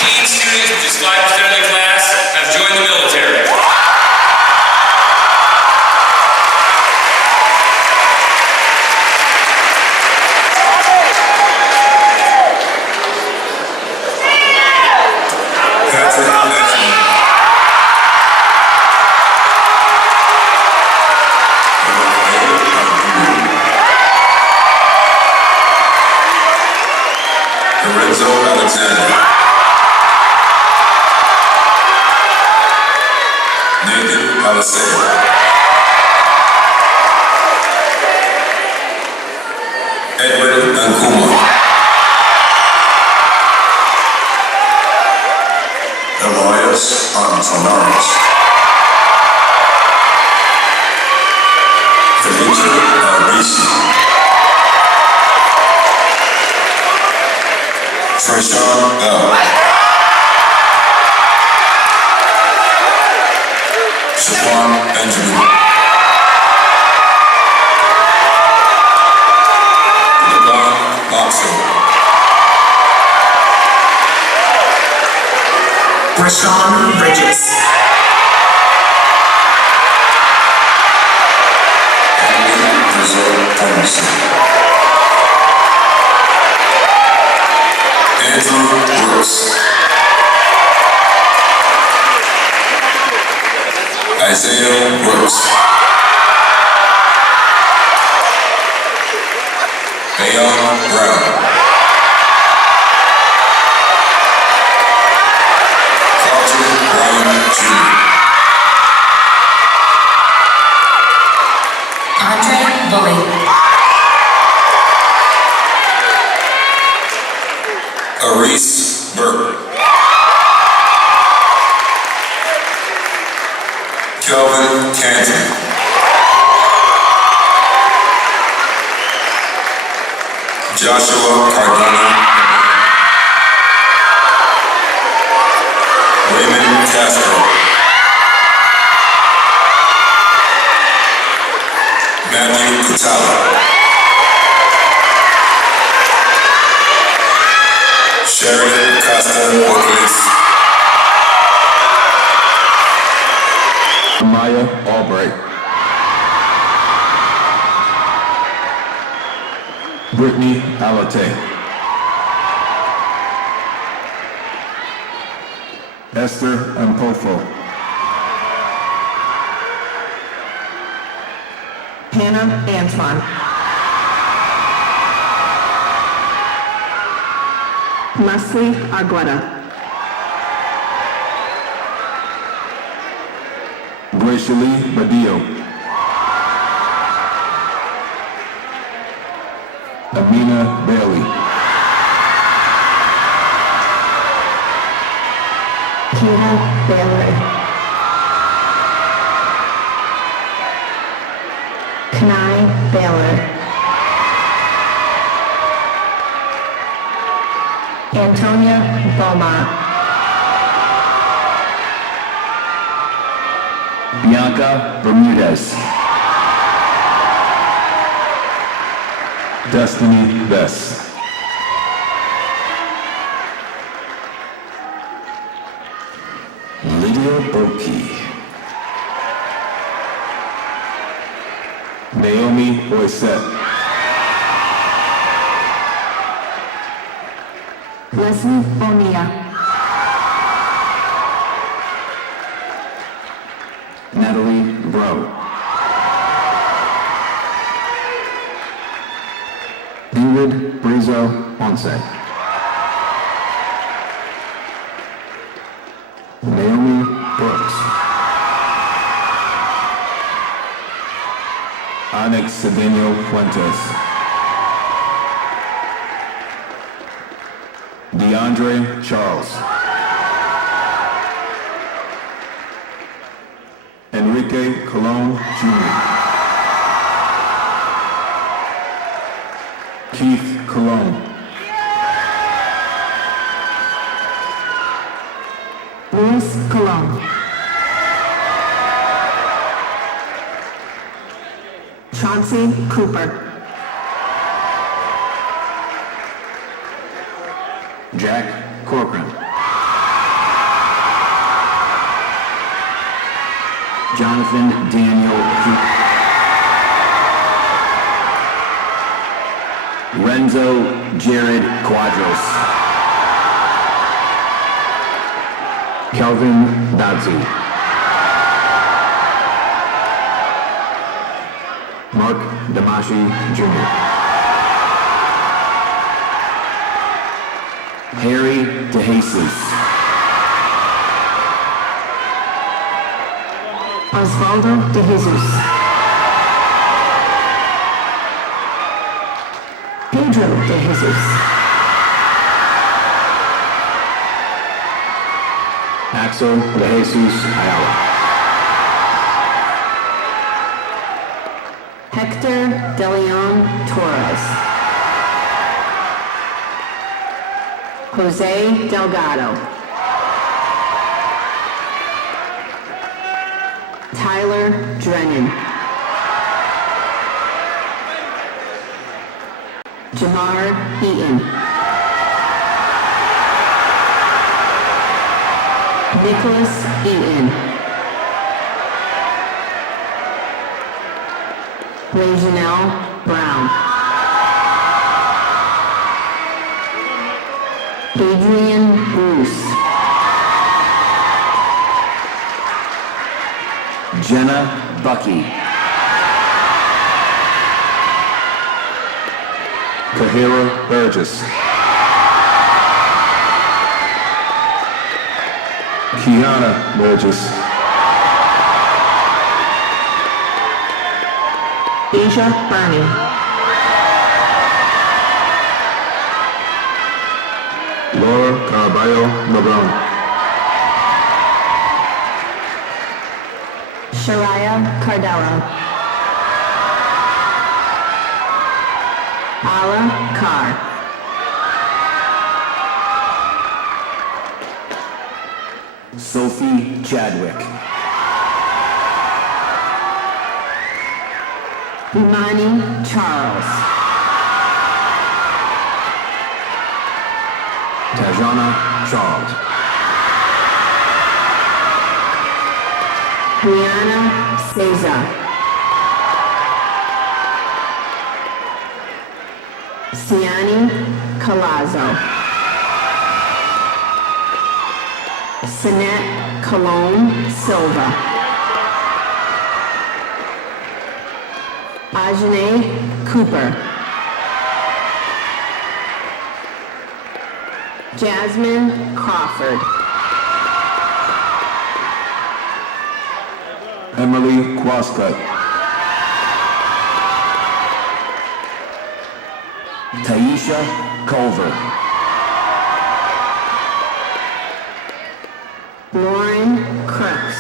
18 students, which is 5% of the class, have joined the military. Jack Corcoran. Jonathan Daniel Renzo Jared Quadros. Kelvin Dodzu. Mark Damashi Jr. Harry DeJesus. Osvaldo de Jesus. Pedro de Jesus. Axel de Jesus Ayala. Hector de Leon Torres. Jose Delgado. Tyler Drennan. Jamar Eaton. Nicholas Eaton. Reginald Brown. Adrian Bruce. Jenna Bucky. Kahira Burgess. Kiana Burgess. Asia Burney. Laura Caraballo Lebron. Shariah Cardella. Ala Carr. Sophie Chadwick. Imani Charles. Tajana Charles. Rihanna Cesar. Siani Colazo. Sinette Cologne Silva. Ajane Cooper. Jasmine Crawford. Emily Quascut. Taisha Culver. Lauren Crooks.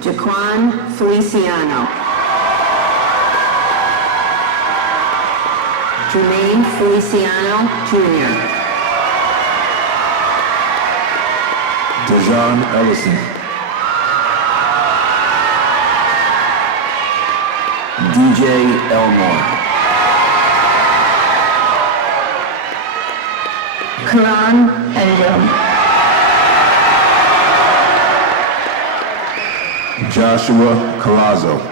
Jaquan Feliciano. Jermaine Feliciano Jr. Dejan Ellison. DJ Elmore. Karan Engel. Joshua Colazo.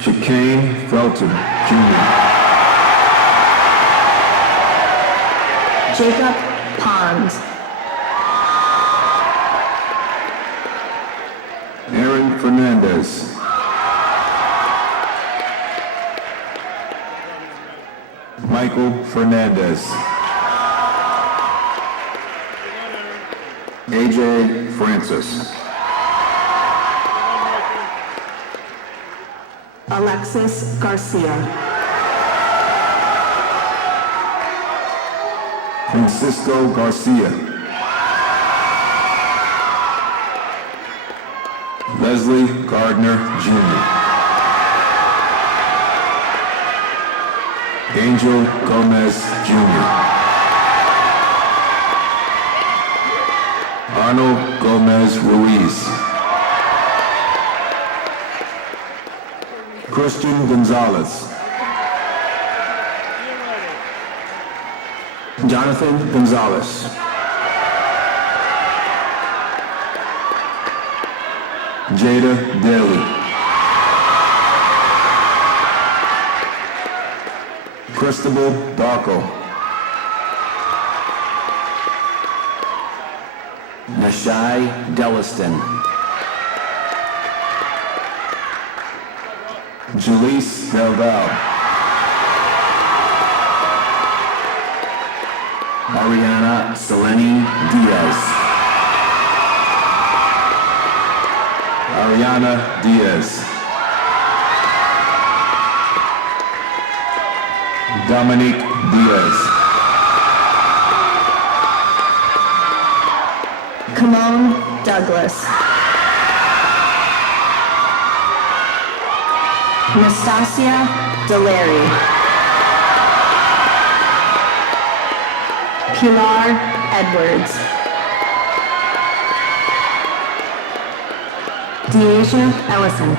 Chicane Felton Jr. Jacob Pons. Aaron Fernandez. Michael Fernandez. AJ Francis. Alexis Garcia. Francisco Garcia. Leslie Gardner Jr. Angel Gomez Jr. Arnold Gomez Ruiz. Christian Gonzalez. Jonathan Gonzalez. Jada Daly. Cristobal Darko. Nashai Deliston. Jaleese Delval. Ariana Selene Diaz. Ariana Diaz. Dominique Diaz. Kimon Douglas. Nastasia Deleri. Pilar Edwards. Deasia Ellison.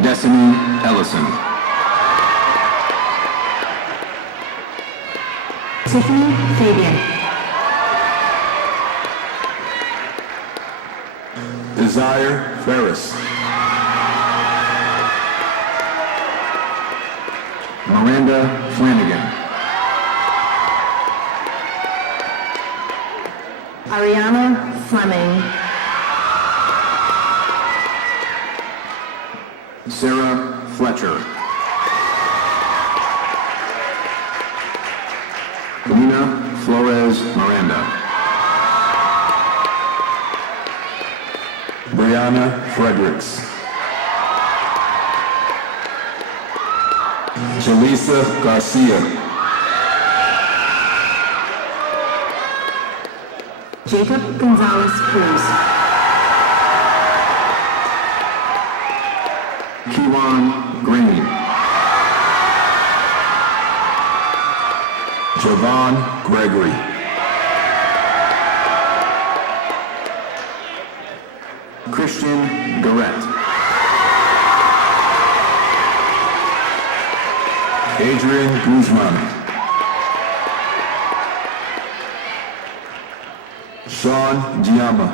Destiny Ellison. Tiffany Fabian. Desire Ferris. Miranda Flanagan. Ariana Fleming. Sarah Fletcher. Lena Flores Miranda. Brianna Fredericks. Jaleesa Garcia. Jacob Gonzalez Cruz. Kewan Green. Javon Gregory. Christian Garrett. Adrian Guzman. Sean Giamma.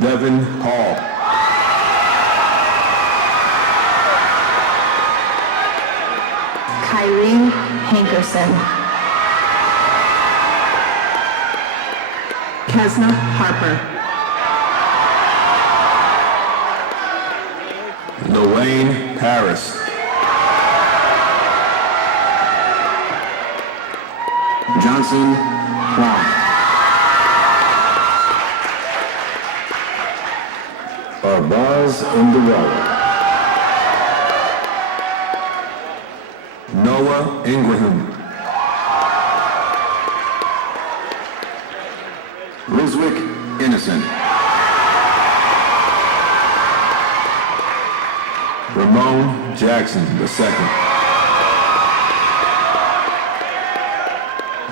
Devin Hall. Kyrie Hankerson. Kesna Harper. Lorraine Harris. Johnson Huang. Arbaz Indawala. Noah Ingraham. Rizwick Innocent. Ramon Jackson II.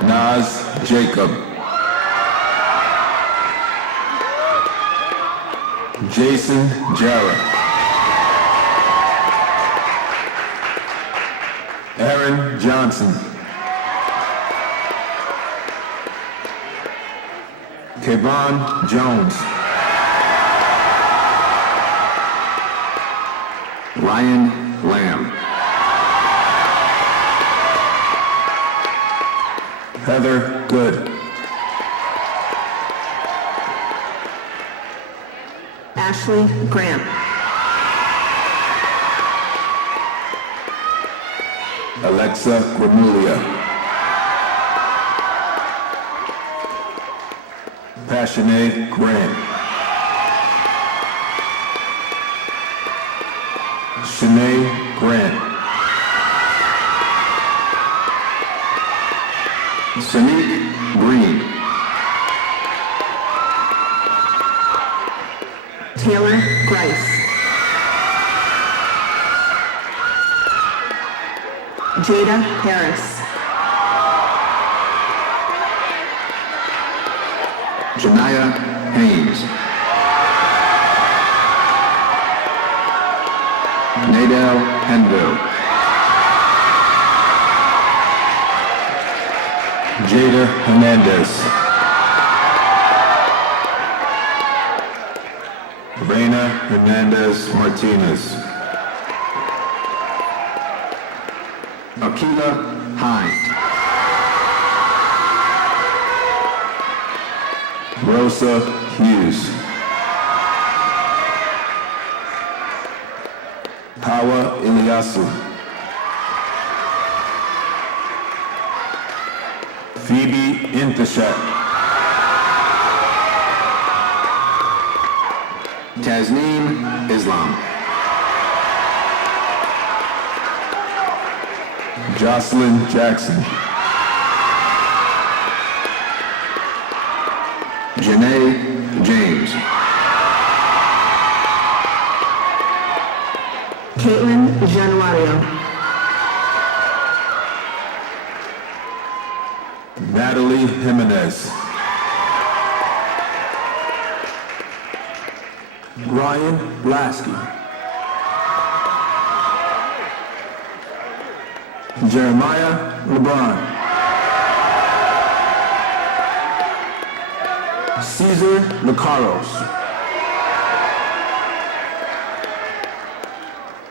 Naz Jacob. Jason Jarrett. Aaron Johnson. Kevon Jones. Ryan Lamb. Heather Good. Ashley Grant. Alexa Gramulia. Passionate Grant. Shanae Grant. Sanique Green. Taylor Grice. Jada Harris. Janaya Haynes. Nadel Henville. Jada Hernandez. Reina Hernandez Martinez. Akila Hind. Rosa Hughes. Hawa Iliasu. Phoebe Intishak. Tasneem Islam. Jocelyn Jackson. Janae James. Caitlin Januario. Natalie Jimenez. Ryan Lasky. Jeremiah LeBron. Caesar Lucaros.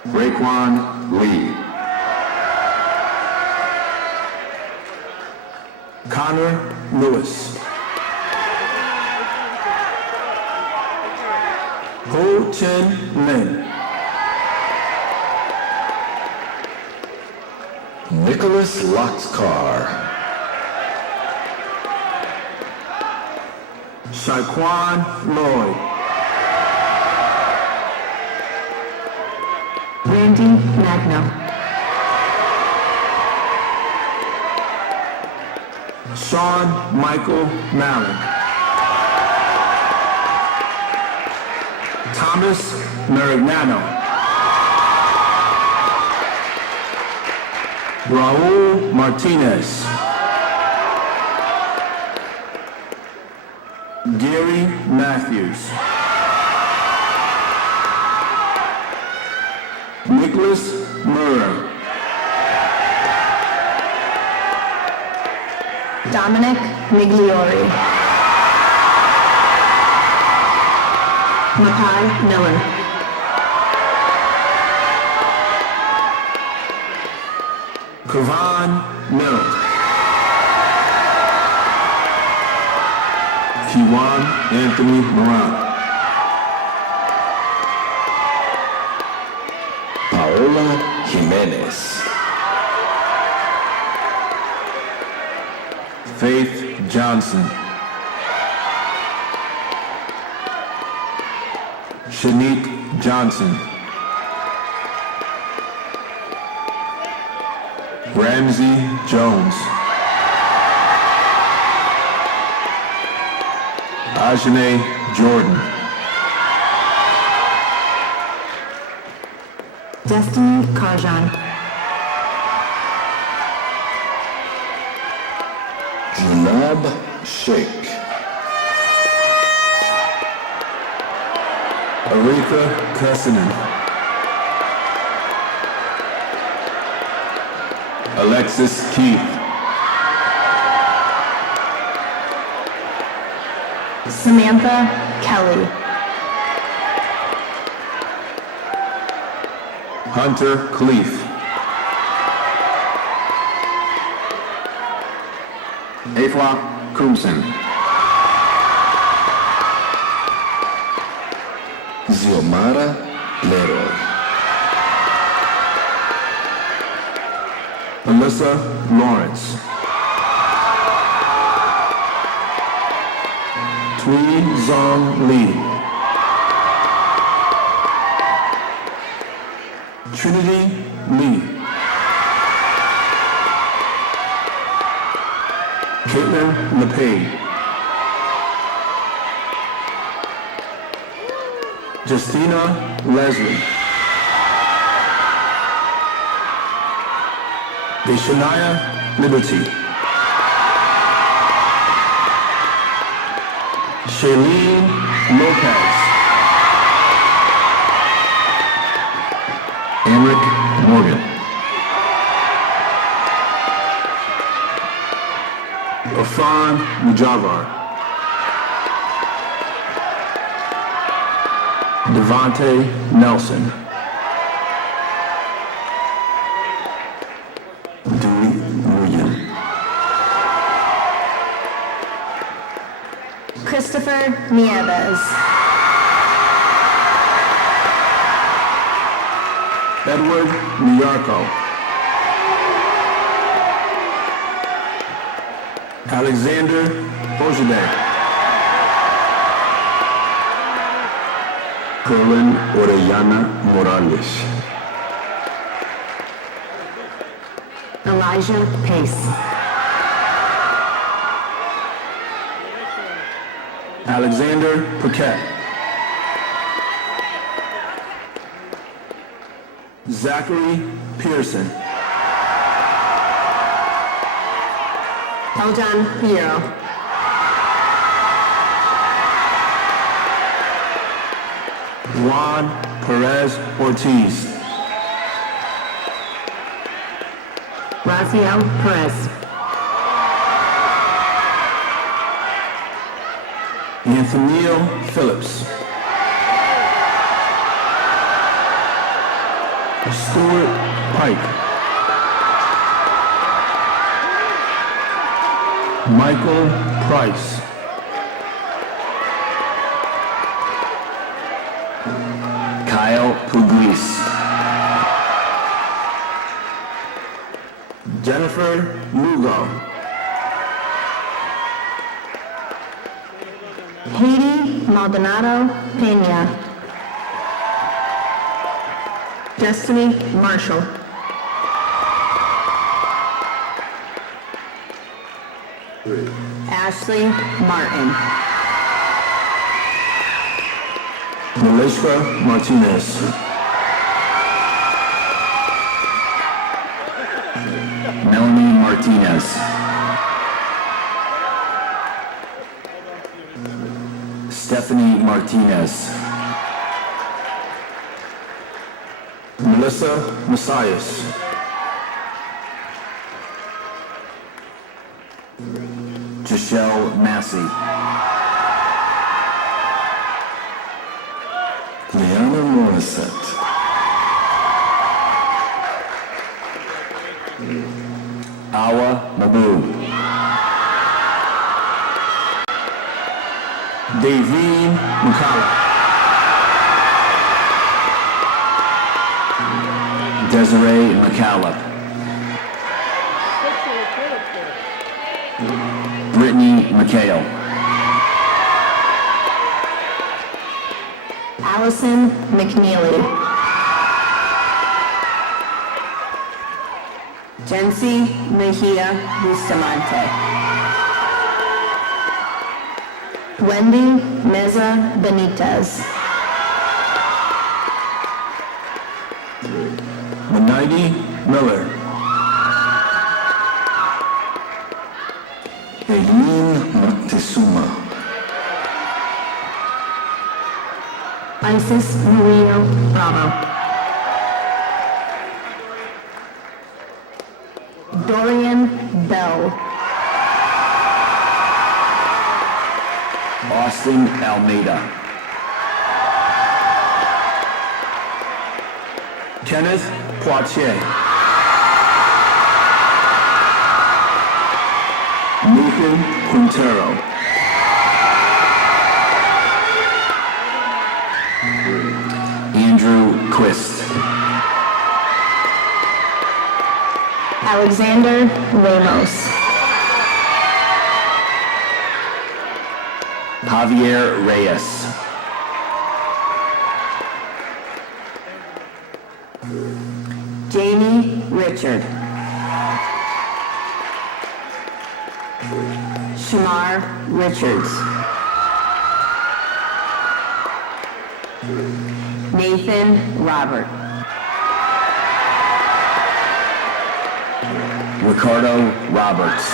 Raekwon Lee. Connor Lewis. Ho Chen Lin. Nicholas Loxcar. Shaquan Lloyd. Randy Magno. Sean Michael Mallon. Thomas Marignano. Raul Martinez. Gary Matthews. Nicholas Murray. Dominic Migliori. Makai Miller. Kavan Mill. Kiwan Anthony Moran. Paola Jimenez. Faith Johnson. Shanique Johnson. Ramsey Jones. Ajane Jordan. Destiny Karjan. Junab Sheikh. Aretha Kussinen. Alexis Keith. Samantha Kelly. Hunter Cleef. Afla Kumsen. Ziomara Leroy. Alyssa Lawrence. Tui Zong Lee. Trinity Lee. Caitlin LePage. Justina Leslie. Deshania Liberty. Shailene Lopez. Enric Morgan. Afan Mujavar. Devontae Nelson. Dewey William. Christopher Nieves. Edward Miyarko. Alexander Ojeda. Colin Orellana Morales. Elijah Pace. Alexander Paquette. Zachary Pearson. Eljon Piero. Juan Perez Ortiz. Raziel Perez. Nathaniel Phillips. Stuart Pike. Michael Price. Kyle Pugliese. Jennifer Lugo. Haiti Maldonado Pena. Destiny Marshall. Ashley Martin. Melissa Martinez. Melanie Martinez. Stephanie Martinez. Melissa Messias. Giselle Massey. Leanna Morissette. Awa Mabu. Davine McCullough. Desiree McCallum. Brittany McHale. Allison McNeely. Jency Mejia Bustamante. Wendy Meza Benitez. Menidi Miller. Eileen Montezuma. Isis Murillo Bravo. Dorian Bell. Austin Almeida. Kenneth Poitier. Nathan Quintero. Andrew Quist. Alexander Ramos. Javier Reyes. Jamie Richard. Shamar Richards. Nathan Robert. Ricardo Roberts.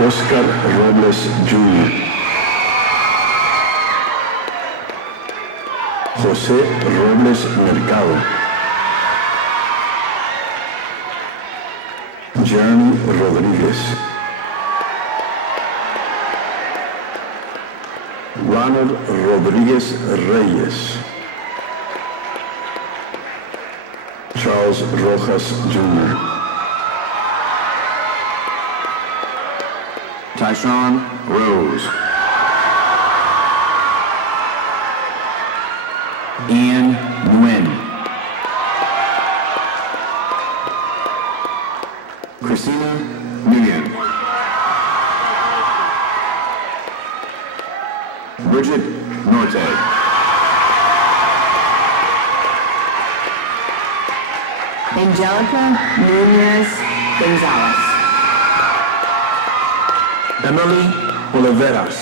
Oscar Robles Jr. José Robles Mercado, Jeremy Rodríguez, Ronald Rodríguez Reyes, Charles Rojas Jr., Tyshawn Rose, Ian Nguyen, Christina Nguyen, Bridget Norte, Angelica Nunez Gonzalez. Emily Oliveras,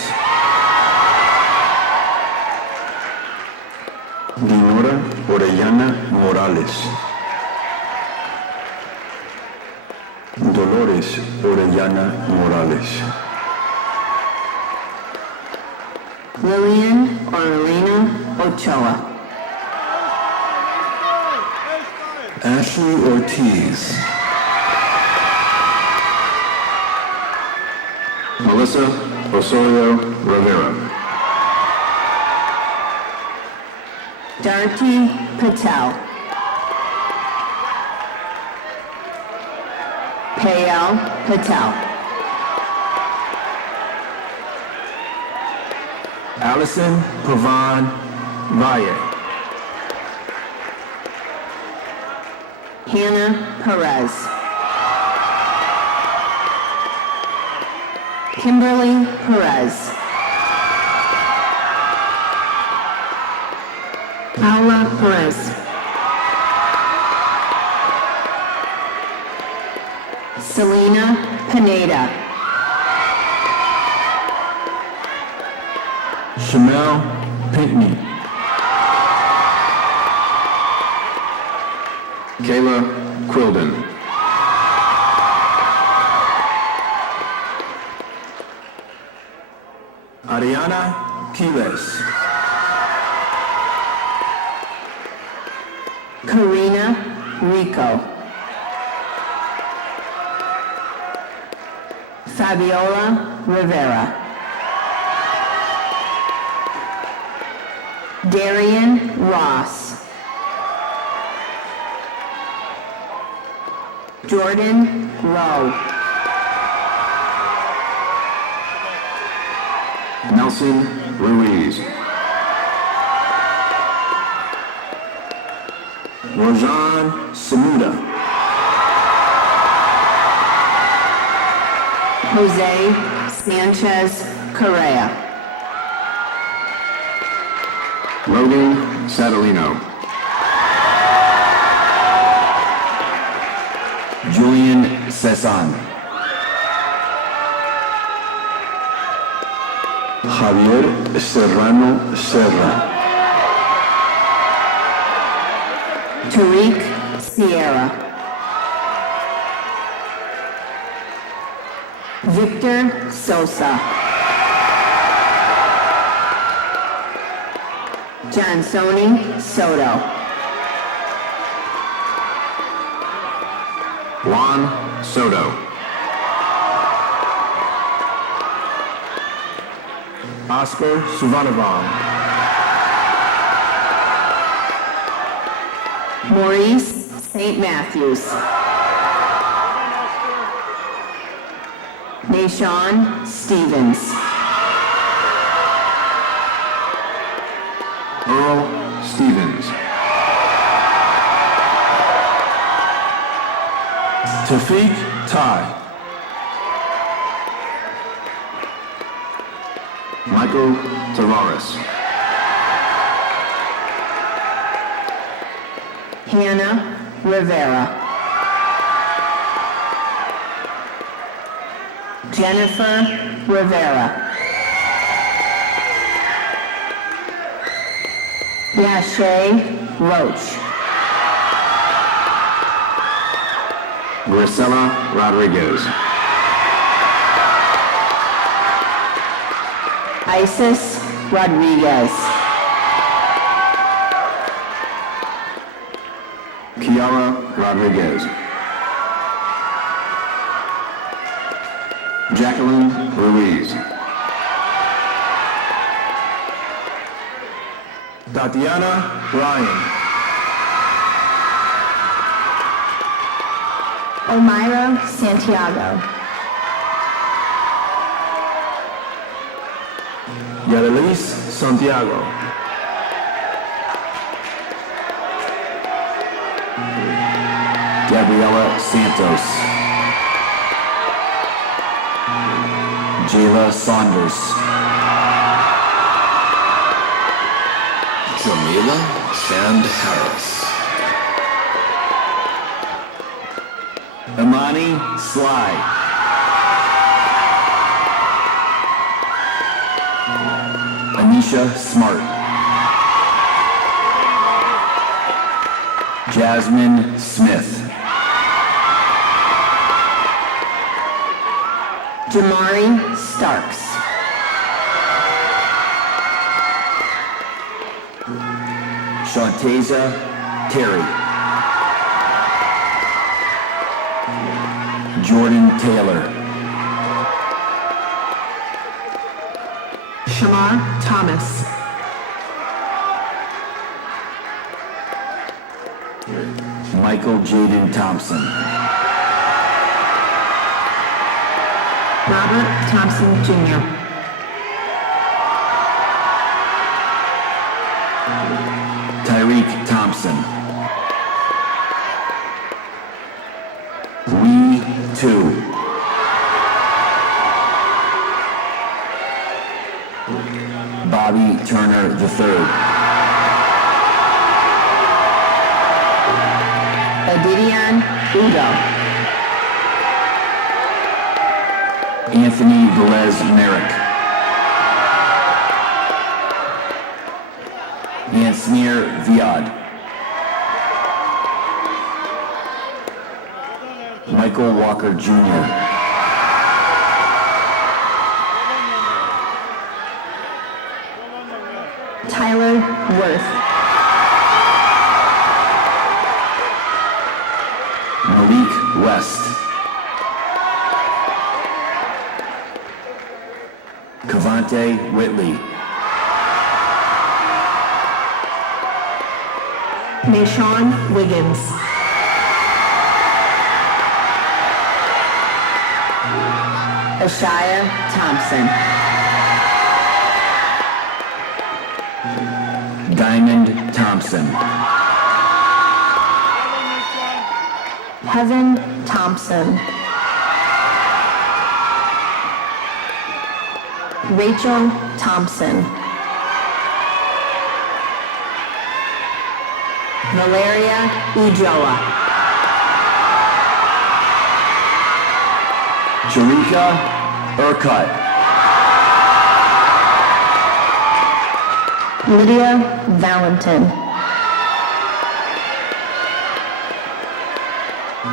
Dinora Orellana Morales, Dolores Orellana Morales, Lillian Orlina Ochoa. Ashley Ortiz, Melissa Osorio Rivera, Darti Patel. Payal Patel. Allison Pavan Valle, Hannah Perez. Kimberly Perez. Paula Perez. Selena Pineda. Shamel Pinkney, Kayla Quilden, Ariana Quiles, Karina Rico. Fabiola Rivera. Darian Ross. Jordan Rowe. Nelson Ruiz, Rojan Samuda, Jose Sanchez Correa. Logan Satorino, Julian Cesan, Javier Serrano Serra, Tariq Sierra. Victor Sosa. Jansoni Soto. Juan Soto, Oscar Suvanavam, Maurice St. Matthews. Nashawn Stevens. Earl Stevens, Tafiq Tai, Michael Tavares, Hannah Rivera. Jennifer Rivera. Yashay Roach. Grisela Rodriguez, Isis Rodriguez. Rodriguez. Jacqueline Ruiz. Tatiana Ryan. Omira Santiago. Yadeliz Santiago. Gabriela Santos. Jayla Saunders. Jamila Shand Harris. Imani Sly. Anisha Smart. Jasmine Smith. Jamari Starks. Shantasia Terry. Jordan Taylor. Shamar Thomas. Michael Jaden Thompson. Robert Thompson Jr. Tyreek Thompson. Lee Tu. Bobby Turner III. Edidian Udo. Anthony Velez Merrick. Ansmir Viad. Michael Walker Jr. Tyler Worth. Malik West. Cavante Whitley. Mayshawn Wiggins. Ashaya Thompson. Diamond Thompson. Heaven Thompson. Rachel Thompson. Valeria Ujoa. Sharika Urquhart. Lydia Valentin.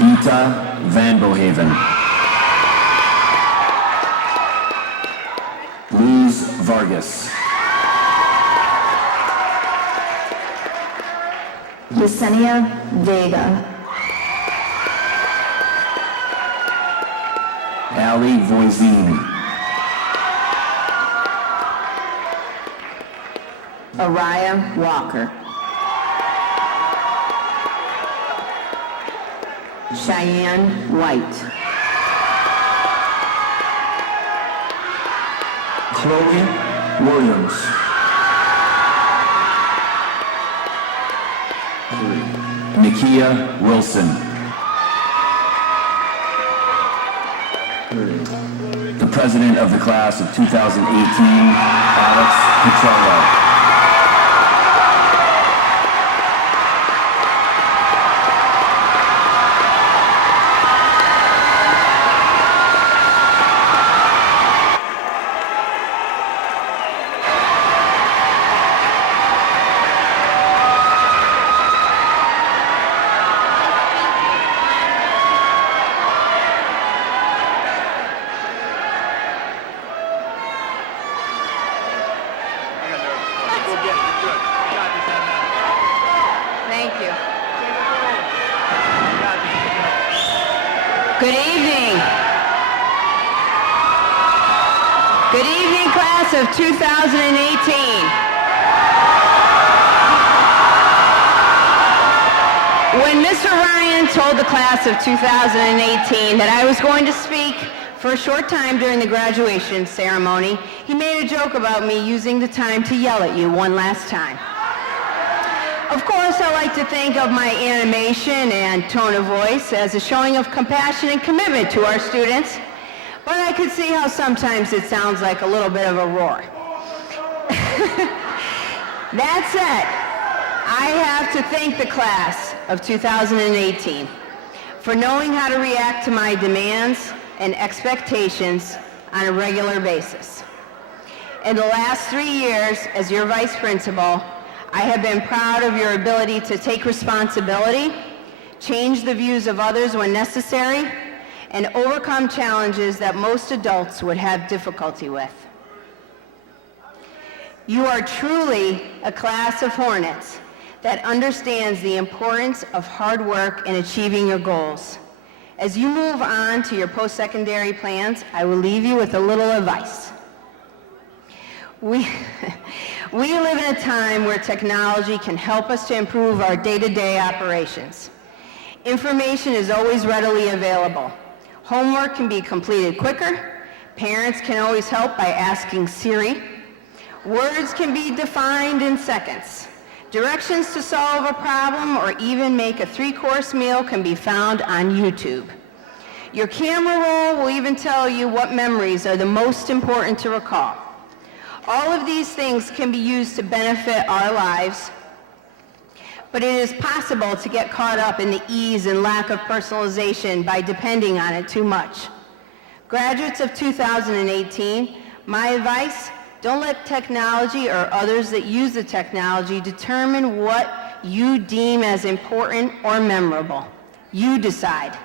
Ita Van Bohaven. Luz Vargas. Yesenia Vega. Ali Voisin. Araya Walker. Cheyenne White. Chloe Williams. Nikia Wilson. The president of the class of 2018, Alex Petrello. Good evening. Good evening, class of 2018. When Mr. Ryan told the class of 2018 that I was going to speak for a short time during the graduation ceremony, he made a joke about me using the time to yell at you one last time. Of course, I like to think of my animation and tone of voice as a showing of compassion and commitment to our students, but I could see how sometimes it sounds like a little bit of a roar. That said, I have to thank the class of 2018 for knowing how to react to my demands and expectations on a regular basis. In the last 3 years as your vice principal, I have been proud of your ability to take responsibility, change the views of others when necessary, and overcome challenges that most adults would have difficulty with. You are truly a class of hornets that understands the importance of hard work in achieving your goals. As you move on to your post-secondary plans, I will leave you with a little advice. We live in a time where technology can help us to improve our day-to-day operations. Information is always readily available. Homework can be completed quicker. Parents can always help by asking Siri. Words can be defined in seconds. Directions to solve a problem or even make a 3-course meal can be found on YouTube. Your camera roll will even tell you what memories are the most important to recall. All of these things can be used to benefit our lives, but it is possible to get caught up in the ease and lack of personalization by depending on it too much. Graduates of 2018, my advice, don't let technology or others that use the technology determine what you deem as important or memorable. You decide.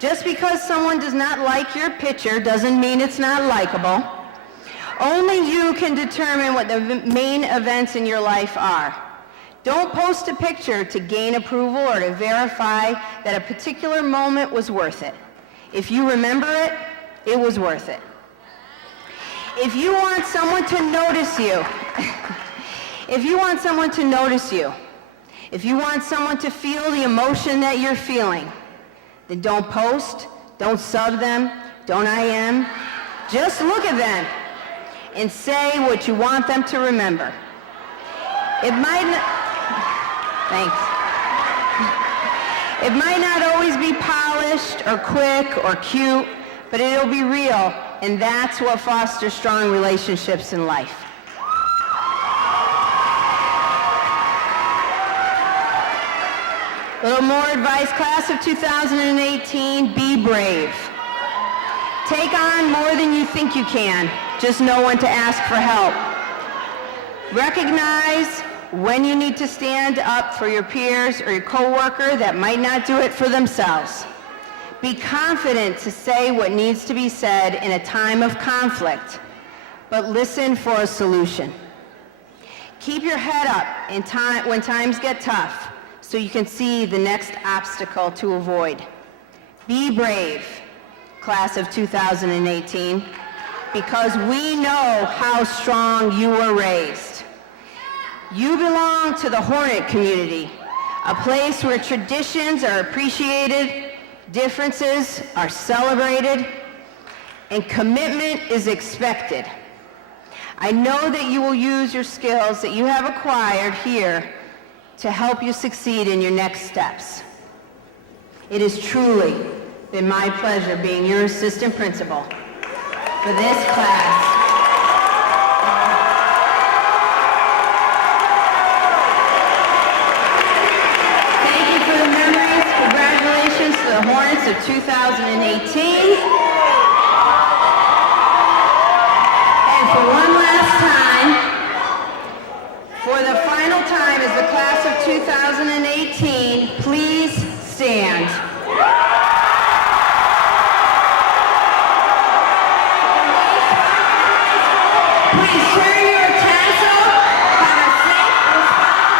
Just because someone does not like your picture doesn't mean it's not likable. Only you can determine what the main events in your life are. Don't post a picture to gain approval or to verify that a particular moment was worth it. If you remember it, it was worth it. If you want someone to notice you, if you want someone to notice you, if you want someone to feel the emotion that you're feeling, then don't post, don't sub them, don't IM. Just look at them and say what you want them to remember. It might not, thanks. It might not always be polished or quick or cute, but it'll be real, and that's what fosters strong relationships in life. A little more advice, class of 2018, be brave. Take on more than you think you can. Just know when to ask for help. Recognize when you need to stand up for your peers or your coworker that might not do it for themselves. Be confident to say what needs to be said in a time of conflict, but listen for a solution. Keep your head up when times get tough so you can see the next obstacle to avoid. Be brave, class of 2018, because we know how strong you were raised. You belong to the Hornet community, a place where traditions are appreciated, differences are celebrated, and commitment is expected. I know that you will use your skills that you have acquired here to help you succeed in your next steps. It has truly been my pleasure being your assistant principal for this class. Thank you for the memories. Congratulations to the Hornets of 2018. And for one last time, for the final time as the class of 2018, please stand. Please turn your tassel, have a safe, responsible.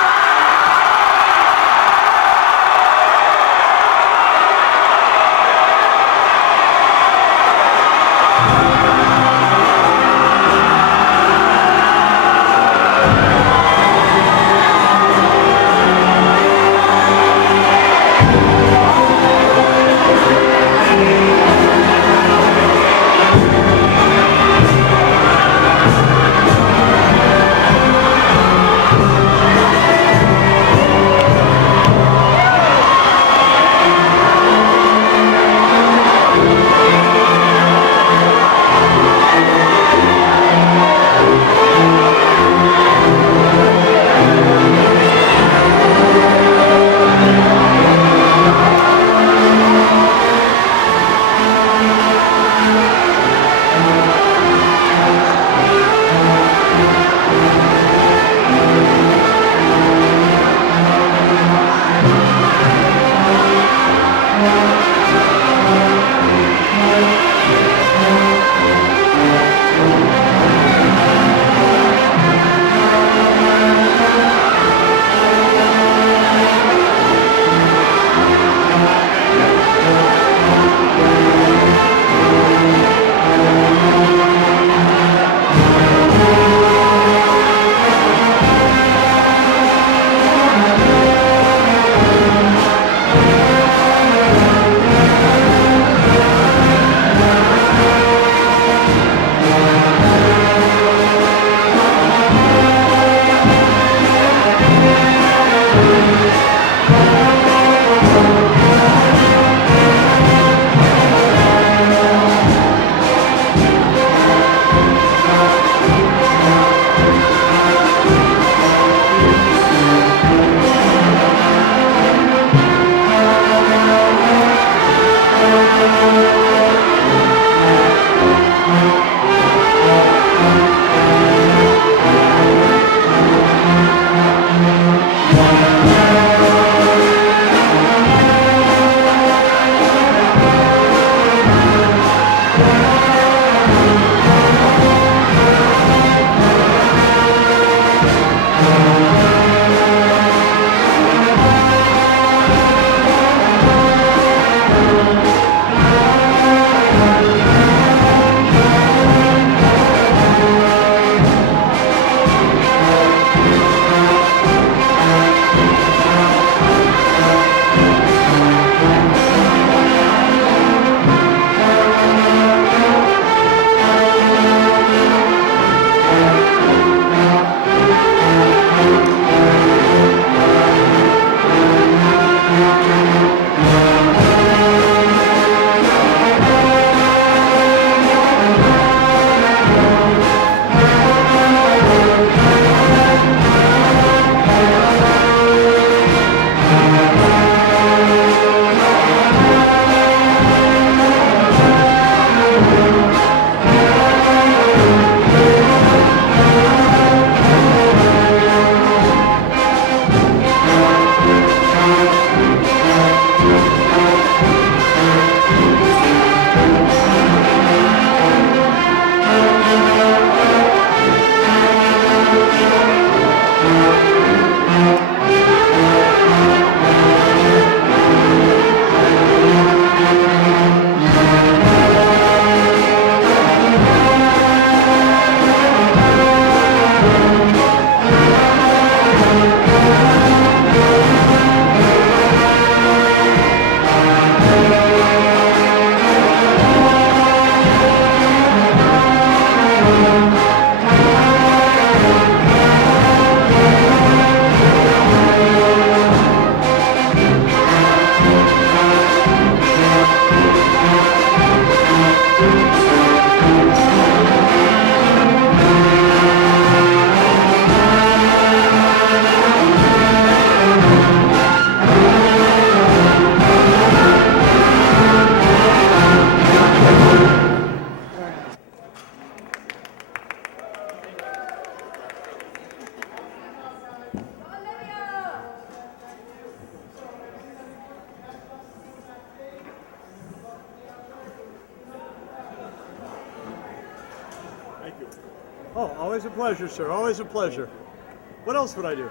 Oh, always a pleasure, sir. Always a pleasure. What else would I do?